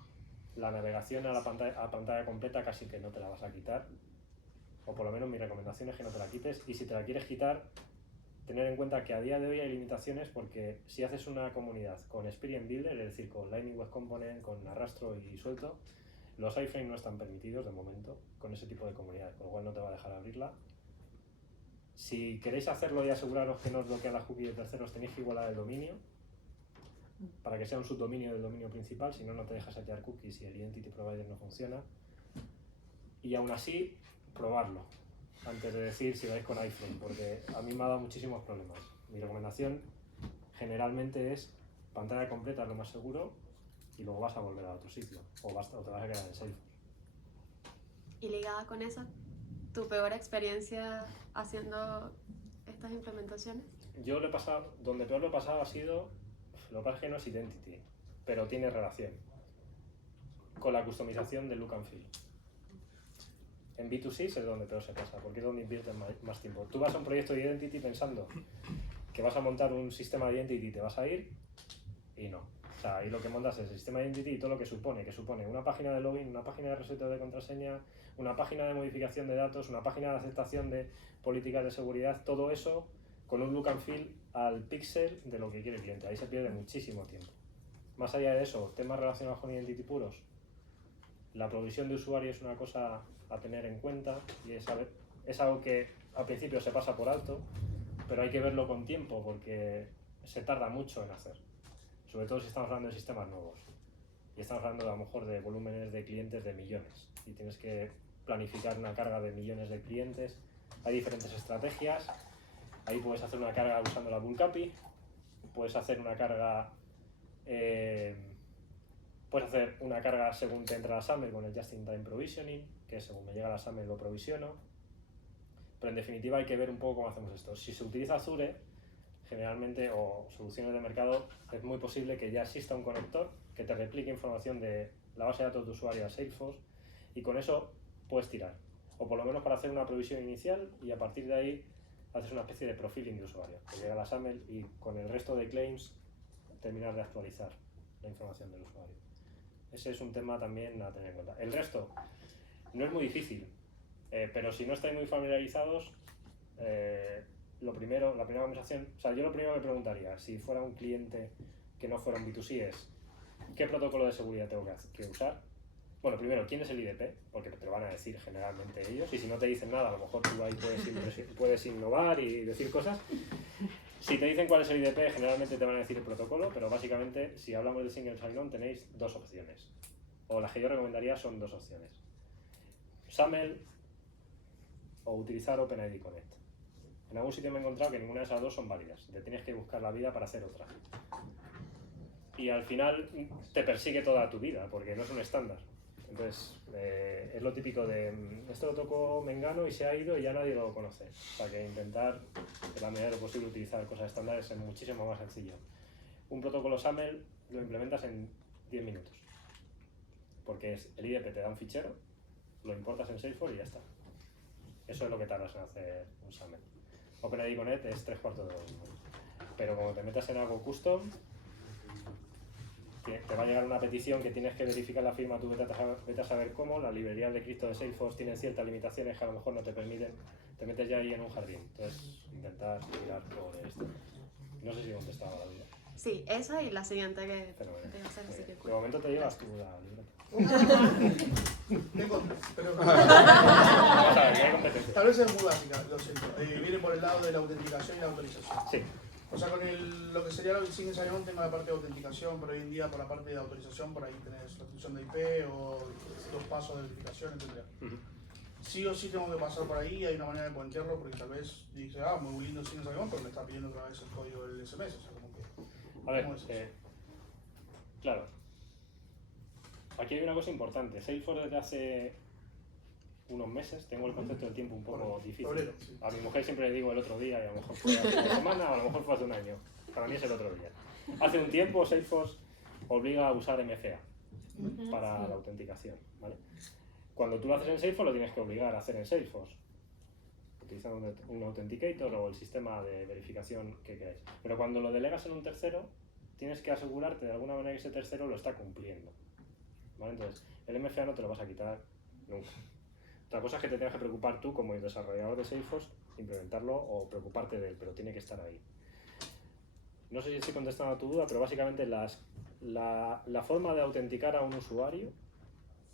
la navegación a pantalla completa casi que no te la vas a quitar, o por lo menos mi recomendación es que no te la quites, y si te la quieres quitar, tener en cuenta que a día de hoy hay limitaciones porque si haces una comunidad con Experience Builder, es decir, con Lightning Web Component, con arrastro y suelto, los iframes no están permitidos de momento con ese tipo de comunidad, con lo cual no te va a dejar abrirla. Si queréis hacerlo y aseguraros que no os bloquean las cookies de terceros, tenéis que igualar el dominio para que sea un subdominio del dominio principal, si no, no te deja setear cookies y el Identity Provider no funciona. Y aún así, probarlo antes de decir si vais con iframe, porque a mí me ha dado muchísimos problemas. Mi recomendación generalmente es pantalla completa, es lo más seguro, y luego vas a volver a otro sitio o te vas a quedar en Salesforce. Y ligada con eso, ¿tu peor experiencia haciendo estas implementaciones? Yo lo he pasado, donde peor lo he pasado ha sido, lo que pasa es que no es Identity, pero tiene relación con la customización de look and feel. En B2C es donde peor se pasa, porque es donde inviertes más tiempo. Tú vas a un proyecto de Identity pensando que vas a montar un sistema de Identity y te vas a ir, y no. O sea, ahí lo que montas es el sistema de Identity y todo lo que supone una página de login, una página de reseteo de contraseña, una página de modificación de datos, una página de aceptación de políticas de seguridad, todo eso con un look and feel al píxel de lo que quiere el cliente. Ahí se pierde muchísimo tiempo. Más allá de eso, temas relacionados con Identity puros, la provisión de usuario es una cosa a tener en cuenta y es algo que al principio se pasa por alto, pero hay que verlo con tiempo porque se tarda mucho en hacer, sobre todo si estamos hablando de sistemas nuevos y estamos hablando a lo mejor de volúmenes de clientes de millones y tienes que planificar una carga de millones de clientes. Hay diferentes estrategias, ahí puedes hacer una carga usando la Bulk API, puedes hacer una carga según te entra la SAML con el Just-in-Time Provisioning, que según me llega la SAML lo provisiono. Pero en definitiva hay que ver un poco cómo hacemos esto. Si se utiliza Azure, generalmente, o soluciones de mercado, es muy posible que ya exista un conector que te replique información de la base de datos de usuario a Salesforce y con eso puedes tirar. O por lo menos para hacer una provisión inicial y a partir de ahí haces una especie de profiling de usuario. Te llega la SAML y con el resto de claims terminar de actualizar la información del usuario. Ese es un tema también a tener en cuenta. El resto no es muy difícil, pero si no estáis muy familiarizados, la primera conversación, o sea, yo lo primero que preguntaría, si fuera un cliente que no fuera un B2C, es ¿qué protocolo de seguridad tengo que usar? Bueno, primero, ¿quién es el IDP? Porque te lo van a decir generalmente ellos, y si no te dicen nada, a lo mejor tú ahí puedes innovar y decir cosas. Si te dicen cuál es el IDP, generalmente te van a decir el protocolo, pero básicamente, si hablamos de single sign-on, tenéis dos opciones. O las que yo recomendaría son dos opciones. SAML o utilizar OpenID Connect. En algún sitio me he encontrado que ninguna de esas dos son válidas. Te tienes que buscar la vida para hacer otra. Y al final te persigue toda tu vida, porque no es un estándar. Entonces, es lo típico de esto lo tocó Mengano y se ha ido y ya nadie lo conoce. O sea que intentar, en la medida de lo posible, utilizar cosas estándares es muchísimo más sencillo. Un protocolo SAML lo implementas en 10 minutos. Porque el IDP te da un fichero, lo importas en Salesforce y ya está. Eso es lo que tardas en hacer un SAML. OpenID Connect es 3/4 de lo mismo. Pero como te metas en algo custom, te va a llegar una petición que tienes que verificar la firma, tú vete a saber cómo. Las librerías de cripto de Salesforce tienen ciertas limitaciones que a lo mejor no te permiten, te metes ya ahí en un jardín. Entonces, intentar tirar por esto. No sé si he contestado la duda. Sí, esa y la siguiente que Fenomenal. te voy a hacer, así que De momento te llevas tú la libreta. Tengo, pero Vamos a ver, que hay competencia. tal vez es muy básica, lo siento. Viene por el lado de la autenticación y la autorización. Sí, O sea, con lo que sería la Sign Sign-On tengo la parte de autenticación, pero hoy en día por la parte de autorización, por ahí tenés la función de IP o los pasos de verificación, etc. Ujú. Sí o sí tengo que pasar por ahí, hay una manera de puentearlo porque tal vez dice, muy lindo Sign Sign-On, pero me está pidiendo otra vez el código del SMS. O sea, como que, a ver, ¿cómo es eso? claro. Aquí hay una cosa importante. Salesforce desde hace unos meses, tengo el concepto del tiempo un poco difícil. Febrero, sí. A mi mujer siempre le digo el otro día y a lo mejor fue hace una semana o a lo mejor fue hace un año. Para mí es el otro día. Hace un tiempo Salesforce obliga a usar MFA para la autenticación, ¿vale? Cuando tú lo haces en Salesforce lo tienes que obligar a hacer en Salesforce, utilizando un authenticator o el sistema de verificación que queráis. Pero cuando lo delegas en un tercero, tienes que asegurarte de alguna manera que ese tercero lo está cumpliendo, ¿vale? Entonces, el MFA no te lo vas a quitar nunca. Otra cosa es que te tengas que preocupar tú como desarrollador de Salesforce, implementarlo o preocuparte de él, pero tiene que estar ahí. No sé si estoy contestando a tu duda, pero básicamente la forma de autenticar a un usuario,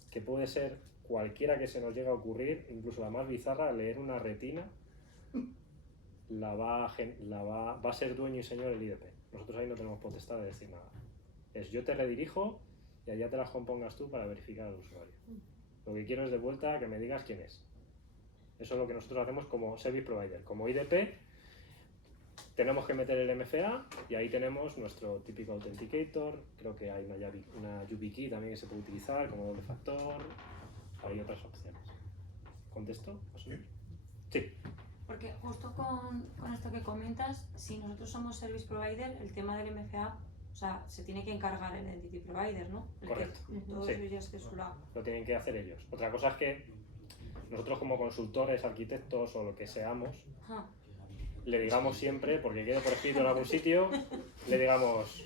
que puede ser cualquiera que se nos llegue a ocurrir, incluso la más bizarra, leer una retina, va a ser dueño y señor el IDP. Nosotros ahí no tenemos potestad de decir nada. Es yo te redirijo y allá te las compongas tú para verificar al usuario. Lo que quiero es de vuelta que me digas quién es. Eso es lo que nosotros hacemos como Service Provider. Como IDP tenemos que meter el MFA y ahí tenemos nuestro típico Authenticator. Creo que hay una YubiKey también que se puede utilizar como doble factor. Hay otras opciones. ¿Contesto? Sí. Porque justo con esto que comentas, si nosotros somos service provider, el tema del MFA, o sea, se tiene que encargar el entity provider, ¿no? El Correcto. Que todo Sí. eso ya esté de su lado. Lo tienen que hacer ellos. Otra cosa es que nosotros como consultores, arquitectos o lo que seamos, Ajá. le digamos siempre, porque quede por escrito en algún sitio, le digamos,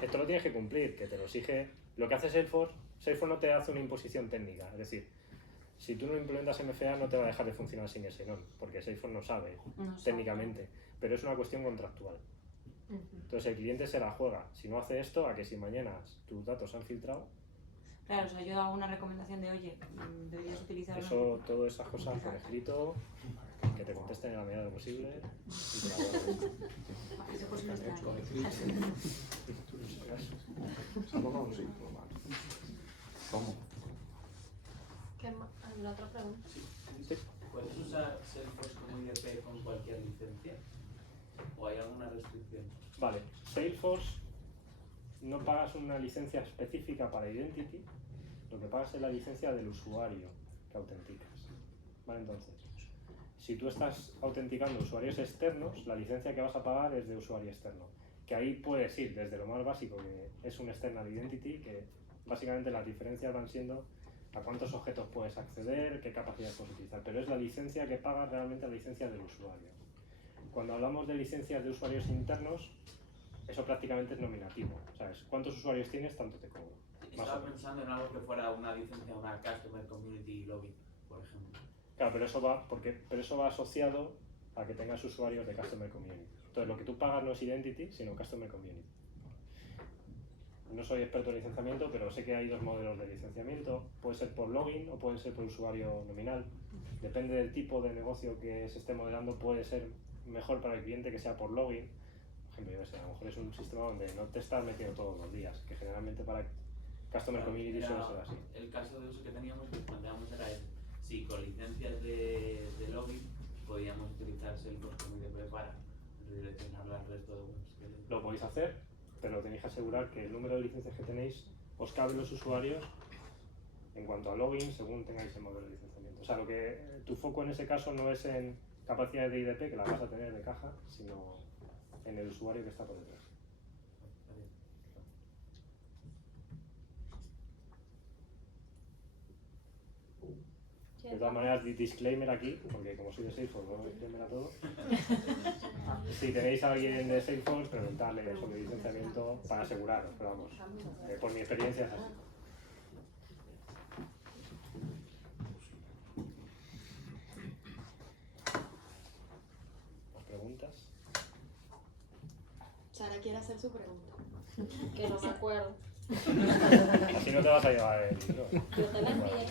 esto lo tienes que cumplir, que te lo exige. Lo que hace Salesforce no te hace una imposición técnica, es decir, si tú no implementas MFA no te va a dejar de funcionar sin ese non, porque Salesforce no sabe No sé. técnicamente, pero es una cuestión contractual. Entonces el cliente se la juega. Si no hace esto, a que si mañana tus datos se han filtrado, Claro, o sea, yo hago una recomendación de, oye, deberías utilizar eso, todas esas cosas por escrito, que te contesten en la medida de lo posible y te la guarden. Vale, eso pues no está ahí. ¿Cómo? ¿La otra pregunta? ¿Puedes usar Salesforce como IDP con cualquier licencia? ¿O hay alguna restricción? Vale, Salesforce no pagas una licencia específica para Identity, lo que pagas es la licencia del usuario que autenticas. Vale, entonces, si tú estás autenticando usuarios externos, la licencia que vas a pagar es de usuario externo. Que ahí puedes ir desde lo más básico, que es un external identity, que básicamente las diferencias van siendo a cuántos objetos puedes acceder, qué capacidad puedes utilizar, pero es la licencia que pagas realmente la licencia del usuario. Cuando hablamos de licencias de usuarios internos, eso prácticamente es nominativo, ¿sabes? ¿Cuántos usuarios tienes? Tanto te cobro. Estaba pensando en algo que fuera una licencia, una Customer Community Login, por ejemplo. Claro, pero eso va asociado a que tengas usuarios de Customer Community. Entonces, lo que tú pagas no es Identity, sino Customer Community. No soy experto en licenciamiento, pero sé que hay dos modelos de licenciamiento. Puede ser por login o puede ser por usuario nominal. Depende del tipo de negocio que se esté modelando, puede ser mejor para el cliente que sea por login. Por ejemplo, yo sé, a lo mejor es un sistema donde no te estás metiendo todos los días, que generalmente para Customer Community suele ser así. El caso de uso que teníamos, que planteamos era ese. Si con licencias de login podíamos utilizar Salesforce como IDP para redireccionarlo al resto de webs. Lo podéis hacer, pero tenéis que asegurar que el número de licencias que tenéis os cabe los usuarios en cuanto a login según tengáis el modelo de licenciamiento. O sea, tu foco en ese caso no es en capacidades de IDP, que las vas a tener de caja, sino en el usuario que está por detrás. De todas maneras, disclaimer aquí, porque como soy de Salesforce, no disclaimer a todo. Si tenéis a alguien de Salesforce, preguntadle sobre licenciamiento para aseguraros, pero vamos, por mi experiencia es así. ¿Más preguntas? Sara quiere hacer su pregunta. Que no me acuerdo. Así no te vas a llevar el libro. Yo te la envié,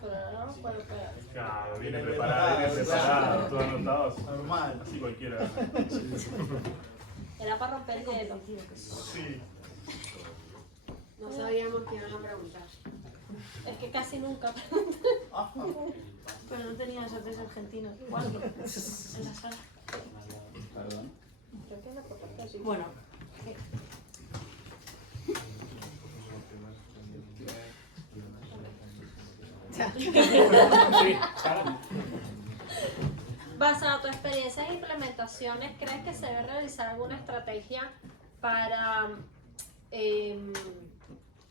pero ahora no me acuerdo qué era. Claro, viene preparado, todo anotado. Normal. Así cualquiera. Era para romper el hielo. Sí. No sabíamos que iban a preguntar. Es que casi nunca. Pero no tenían esos argentinos. ¿Cuándo? En la sala. Perdón. Creo que la foto así. Bueno, Sí, Sara. Basado en tu experiencia en implementaciones, ¿crees que se debe realizar alguna estrategia para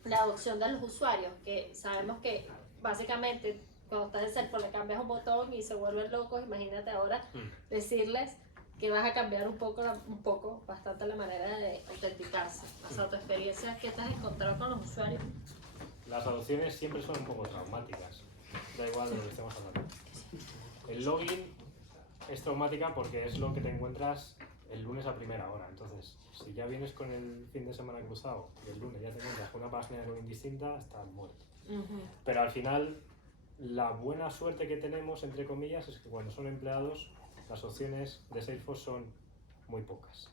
la adopción de los usuarios? Que sabemos que básicamente cuando estás en Salesforce le cambias un botón y se vuelven locos. Imagínate ahora decirles que vas a cambiar un poco, bastante la manera de autenticarse. Basado en tu experiencia, ¿qué te has encontrado con los usuarios? Las adopciones siempre son un poco traumáticas, da igual de lo que estemos hablando. El login es traumática porque es lo que te encuentras el lunes a primera hora. Entonces, si ya vienes con el fin de semana cruzado y el lunes ya te encuentras con una página de login distinta, estás muerto. Pero al final, la buena suerte que tenemos, entre comillas, es que cuando son empleados, las opciones de Salesforce son muy pocas.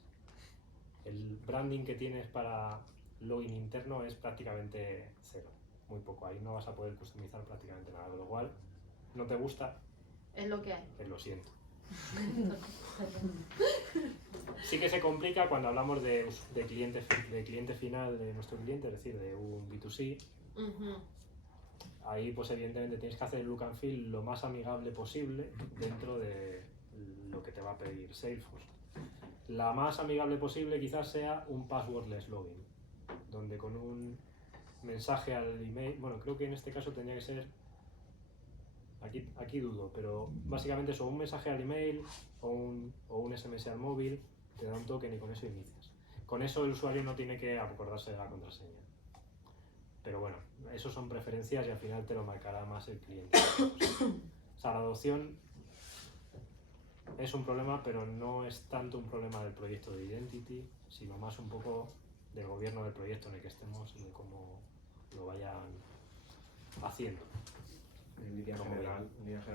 El branding que tienes para login interno es prácticamente cero, muy poco. Ahí no vas a poder customizar prácticamente nada, con lo cual no te gusta, Es lo que hay. pues lo siento. Sí que se complica cuando hablamos de cliente final de nuestro cliente, es decir, de un B2C. Ahí pues evidentemente tienes que hacer el look and feel lo más amigable posible dentro de lo que te va a pedir Salesforce. La más amigable posible quizás sea un passwordless login, donde con un mensaje al email, bueno, creo que en este caso tendría que ser, aquí dudo, pero básicamente eso, un mensaje al email o un SMS al móvil, te da un token y con eso inicias. Con eso el usuario no tiene que acordarse de la contraseña. Pero bueno, eso son preferencias y al final te lo marcará más el cliente. O sea, la adopción es un problema, pero no es tanto un problema del proyecto de Identity, sino más un poco del gobierno del proyecto en el que estemos y de cómo lo vayan haciendo. En línea general,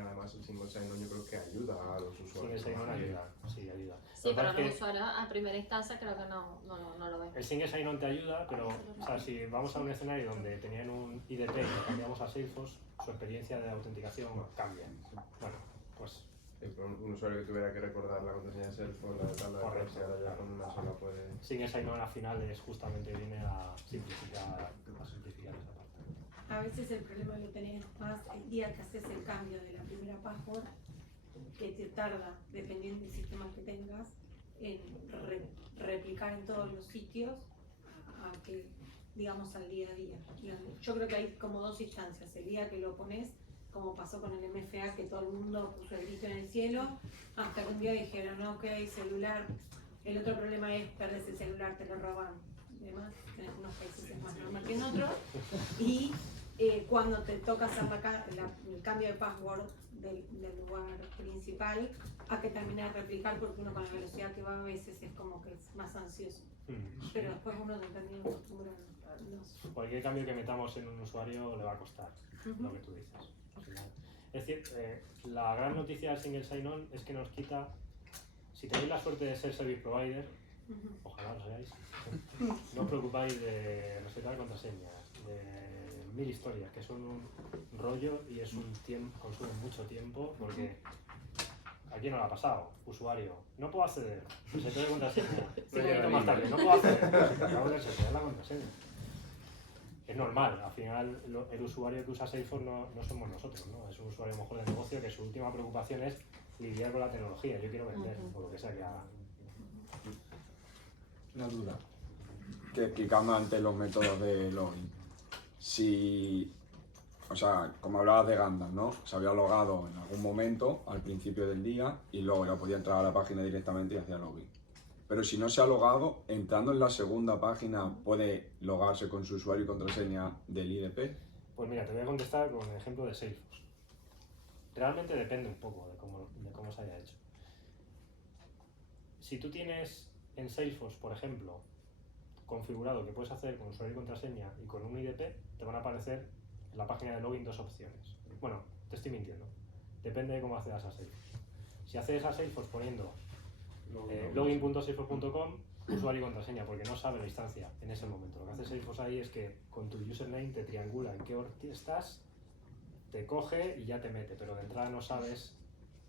además, el single sign-on yo creo que ayuda a los usuarios. Single sign-on ayuda, sí, ayuda. Sí, Lo que pero pasa es los que usuarios a primera instancia creo que no lo ven. el single sign-on te ayuda, pero o sea, si vamos a un escenario donde tenían un IDP y lo cambiamos a Salesforce, su experiencia de autenticación cambia. Bueno, pues Un usuario que tuviera que recordar la contraseña de Salesforce, la de tal, la de tal, si ahora ya con una sola puede... single sign-on al final es justamente viene a simplificar esa parte. A veces el problema lo tenés más el día que haces el cambio de la primera password, que te tarda, dependiendo del sistema que tengas, en replicar en todos los sitios a que, digamos, al día a día. Yo creo que hay como dos instancias. El día que lo pones, como pasó con el MFA, que todo el mundo puso el grito en el cielo, hasta que un día dijeron, ok, celular. El otro problema es perder el celular, te lo roban. Además, en algunos países es más normal que en otros. Y cuando te toca sacar el cambio de password del lugar principal, a que termine de replicar, porque uno con la velocidad que va a veces es como que es más ansioso. Pero después uno se termina acostumbrando. Cualquier cambio que metamos en un usuario le va a costar, lo que tú dices. Es decir, la gran noticia del single sign-on es que nos quita, si tenéis la suerte de ser service provider, ojalá lo seáis, no os preocupáis de respetar contraseñas, de 1000 historias, que son un rollo y es un tiempo, consume mucho tiempo, porque aquí no lo ha pasado, usuario, no puedo acceder, reseteo de contraseña, 5 minutos más tarde, no puedo acceder, se te acabó de resetear la contraseña. es normal, al final el usuario que usa Salesforce no somos nosotros, ¿no? Es un usuario a lo mejor de negocio que su última preocupación es lidiar con la tecnología, yo quiero vender, o lo que sea que haga. Una duda. Que explicando antes los métodos de login. Si, o sea, como hablabas de Gandalf, ¿no? Se había logado en algún momento al principio del día y luego ya podía entrar a la página directamente y hacía login. Pero si no se ha logado, entrando en la segunda página, ¿puede logarse con su usuario y contraseña del IDP? Pues mira, te voy a contestar con el ejemplo de Salesforce. Realmente depende un poco de cómo se haya hecho. Si tú tienes en Salesforce, por ejemplo, configurado que puedes hacer con usuario y contraseña y con un IDP, te van a aparecer en la página de login dos opciones. Bueno, te estoy mintiendo. Depende de cómo accedas a Salesforce. Si accedes a Salesforce poniendo login.salesforce.com, usuario y contraseña, porque no sabe la instancia en ese momento. Lo que hace Salesforce ahí es que con tu username te triangula en qué org estás, te coge y ya te mete, pero de entrada no sabes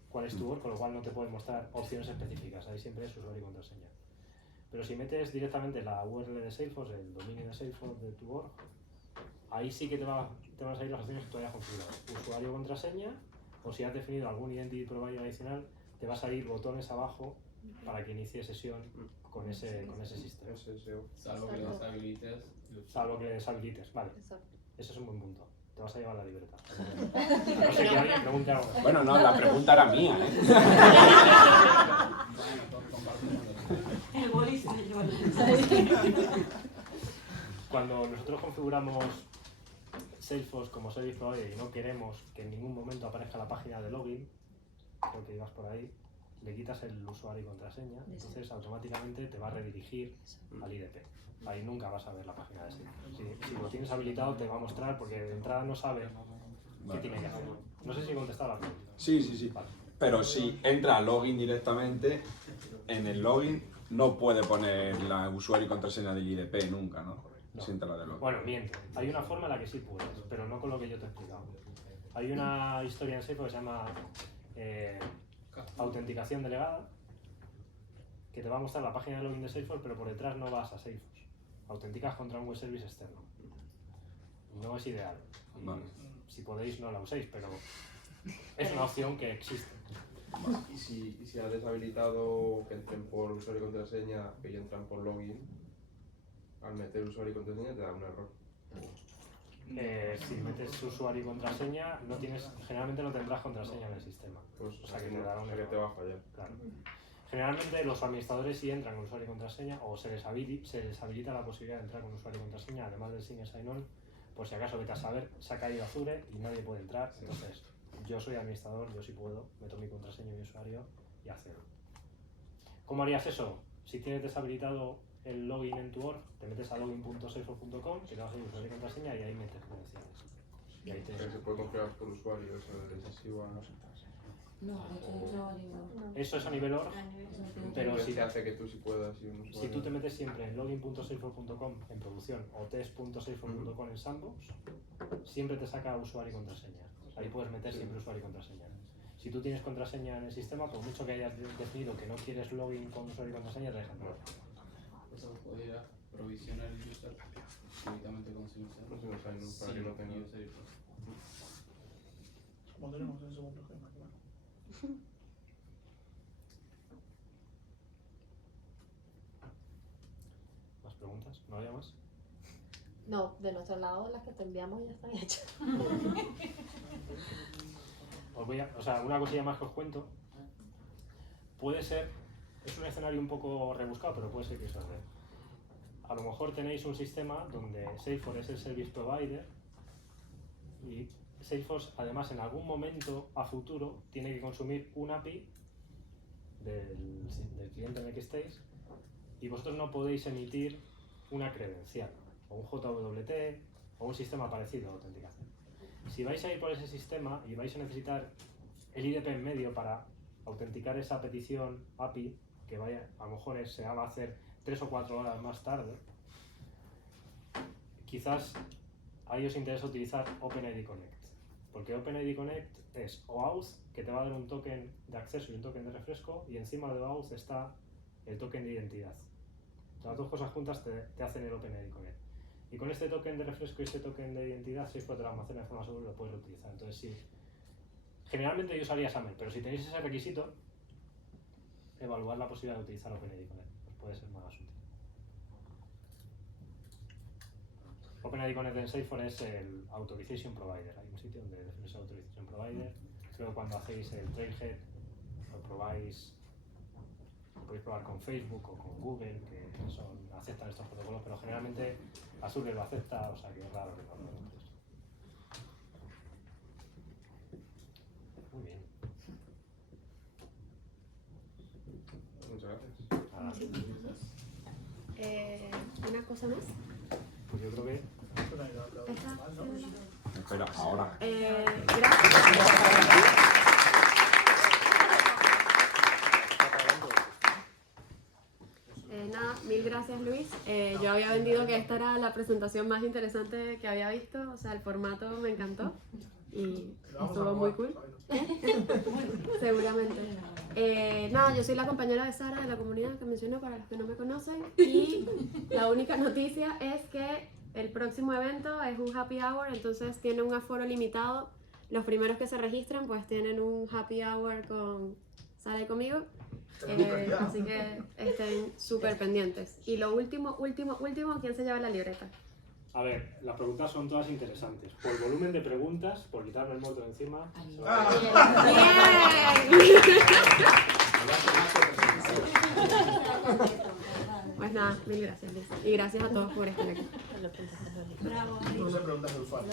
cuál es tu org, con lo cual no te puede mostrar opciones específicas. Ahí siempre es usuario y contraseña. Pero si metes directamente la URL de Salesforce, el dominio de Salesforce de tu org, ahí sí que te van a salir las opciones que tú hayas configurado. Usuario, contraseña, o si has definido algún identity provider adicional, te va a salir botones abajo para que inicie sesión con ese sistema. Salvo que lo deshabilites. Salvo que deshabilites, vale. Exacto. Ese es un buen punto. Te vas a llevar la libertad. A no ser que alguien pregunte algo. Bueno, no, la pregunta era mía, ¿eh? Bueno, todos compartimos. El boli se le lleva el Cuando nosotros configuramos Salesforce como Service Provider y no queremos que en ningún momento aparezca la página de login, porque ibas por ahí, le quitas el usuario y contraseña, entonces automáticamente te va a redirigir al IDP. Ahí nunca vas a ver la página de Salesforce. Si lo tienes habilitado te va a mostrar porque de entrada no sabe qué tiene que hacer. No sé si he contestado la pregunta. Sí. Vale. Pero si entra a login directamente, en el login no puede poner la usuario y contraseña del IDP nunca, ¿no? No. Si entra la de login. Bueno, miento. Hay una forma en la que sí puedes, pero no con lo que yo te he explicado. Hay una historia en Salesforce que se llama autenticación delegada, que te va a mostrar la página de login de Salesforce, pero por detrás no vas a Salesforce. Autenticas contra un web service externo. No es ideal. Y Vale. si podéis no la uséis, pero es una opción que existe. Y si has deshabilitado que entren por usuario y contraseña y entran por login, al meter usuario y contraseña te da un error. Si metes usuario y contraseña, generalmente no tendrás contraseña en el sistema. Pues O sea que te dará un error. te va a fallar. Claro. Generalmente los administradores sí entran con usuario y contraseña o se les habilita la posibilidad de entrar con usuario y contraseña, además del sign sign-on, por si acaso vete a saber, se ha caído Azure y nadie puede entrar. Entonces, yo soy administrador, yo sí puedo, meto mi contraseña y mi usuario y accedo. ¿Cómo harías eso? Si tienes deshabilitado el login en tu org, te metes a login.salesforce.com, que te vas a ir usuario y contraseña y ahí metes credenciales. Y ahí Pero se puede configurar por usuario, eso es así o no. No, yo digo. Eso es a nivel org, pero si si te hace que tú sí puedas ir un usuario. Si tú te metes siempre en login.salesforce.com en producción o test.salesforce.com en sandbox, siempre te saca usuario y contraseña. Ahí puedes meter siempre usuario y contraseña. Si tú tienes contraseña en el sistema, por mucho que hayas definido que no quieres login con usuario y contraseña, te dejan entrar. Eso podría provisionar el user directamente con su user. No se lo saben, para que no tenga. Como tenemos en el segundo ejemplo, claro. ¿Más preguntas? ¿No había más? No, de nuestro lado las que te enviamos ya están hechas. Una cosilla más que os cuento. Puede ser, es un escenario un poco rebuscado, pero puede ser que eso es real. A lo mejor tenéis un sistema donde Salesforce es el service provider y Salesforce además en algún momento a futuro tiene que consumir un API del cliente en el que estéis y vosotros no podéis emitir una credencial o un JWT o un sistema parecido de autenticación. Si vais a ir por ese sistema y vais a necesitar el IDP en medio para autenticar esa petición API, que a lo mejor se va a hacer 3 o 4 horas más tarde, quizás ahí os interesa utilizar OpenID Connect. Porque OpenID Connect es OAuth, que te va a dar un token de acceso y un token de refresco, y encima de OAuth está el token de identidad. Las dos cosas juntas te hacen el OpenID Connect. Y con este token de refresco y este token de identidad, Salesforce te lo almacena de forma segura y lo puedes reutilizar. Entonces sí, generalmente yo usaría SAML, pero si tenéis ese requisito, evaluar la posibilidad de utilizar OpenID con él, pues puede ser más útil. OpenID Connect en Salesforce es el Authorization Provider. Hay un sitio donde defines el Authorization Provider. Creo que cuando hacéis el Trailhead lo podéis probar con Facebook o con Google, que aceptan estos protocolos, pero generalmente Azure lo acepta, o sea que es raro que no lo hagan. Muy bien. Muchas gracias. Nada, Una cosa más. pues yo creo que Espera, ahora. Nada, mil gracias Luis. Yo había vendido que esta era la presentación más interesante que había visto, o sea, el formato me encantó y estuvo muy cool. Seguramente. Nada, yo soy la compañera de Sara de la comunidad que menciono para los que no me conocen y la única noticia es que el próximo evento es un happy hour, entonces tiene un aforo limitado. Los primeros que se registran pues tienen un happy hour con Sara y conmigo. Así que estén súper pendientes. Y lo último, ¿quién se lleva la libreta? a ver, las preguntas son todas interesantes. Por volumen de preguntas, por quitarme el muerto de encima. Pues nada, mil gracias Liz. Y gracias a todos por estar aquí. Bravo. No se preguntas de usuario.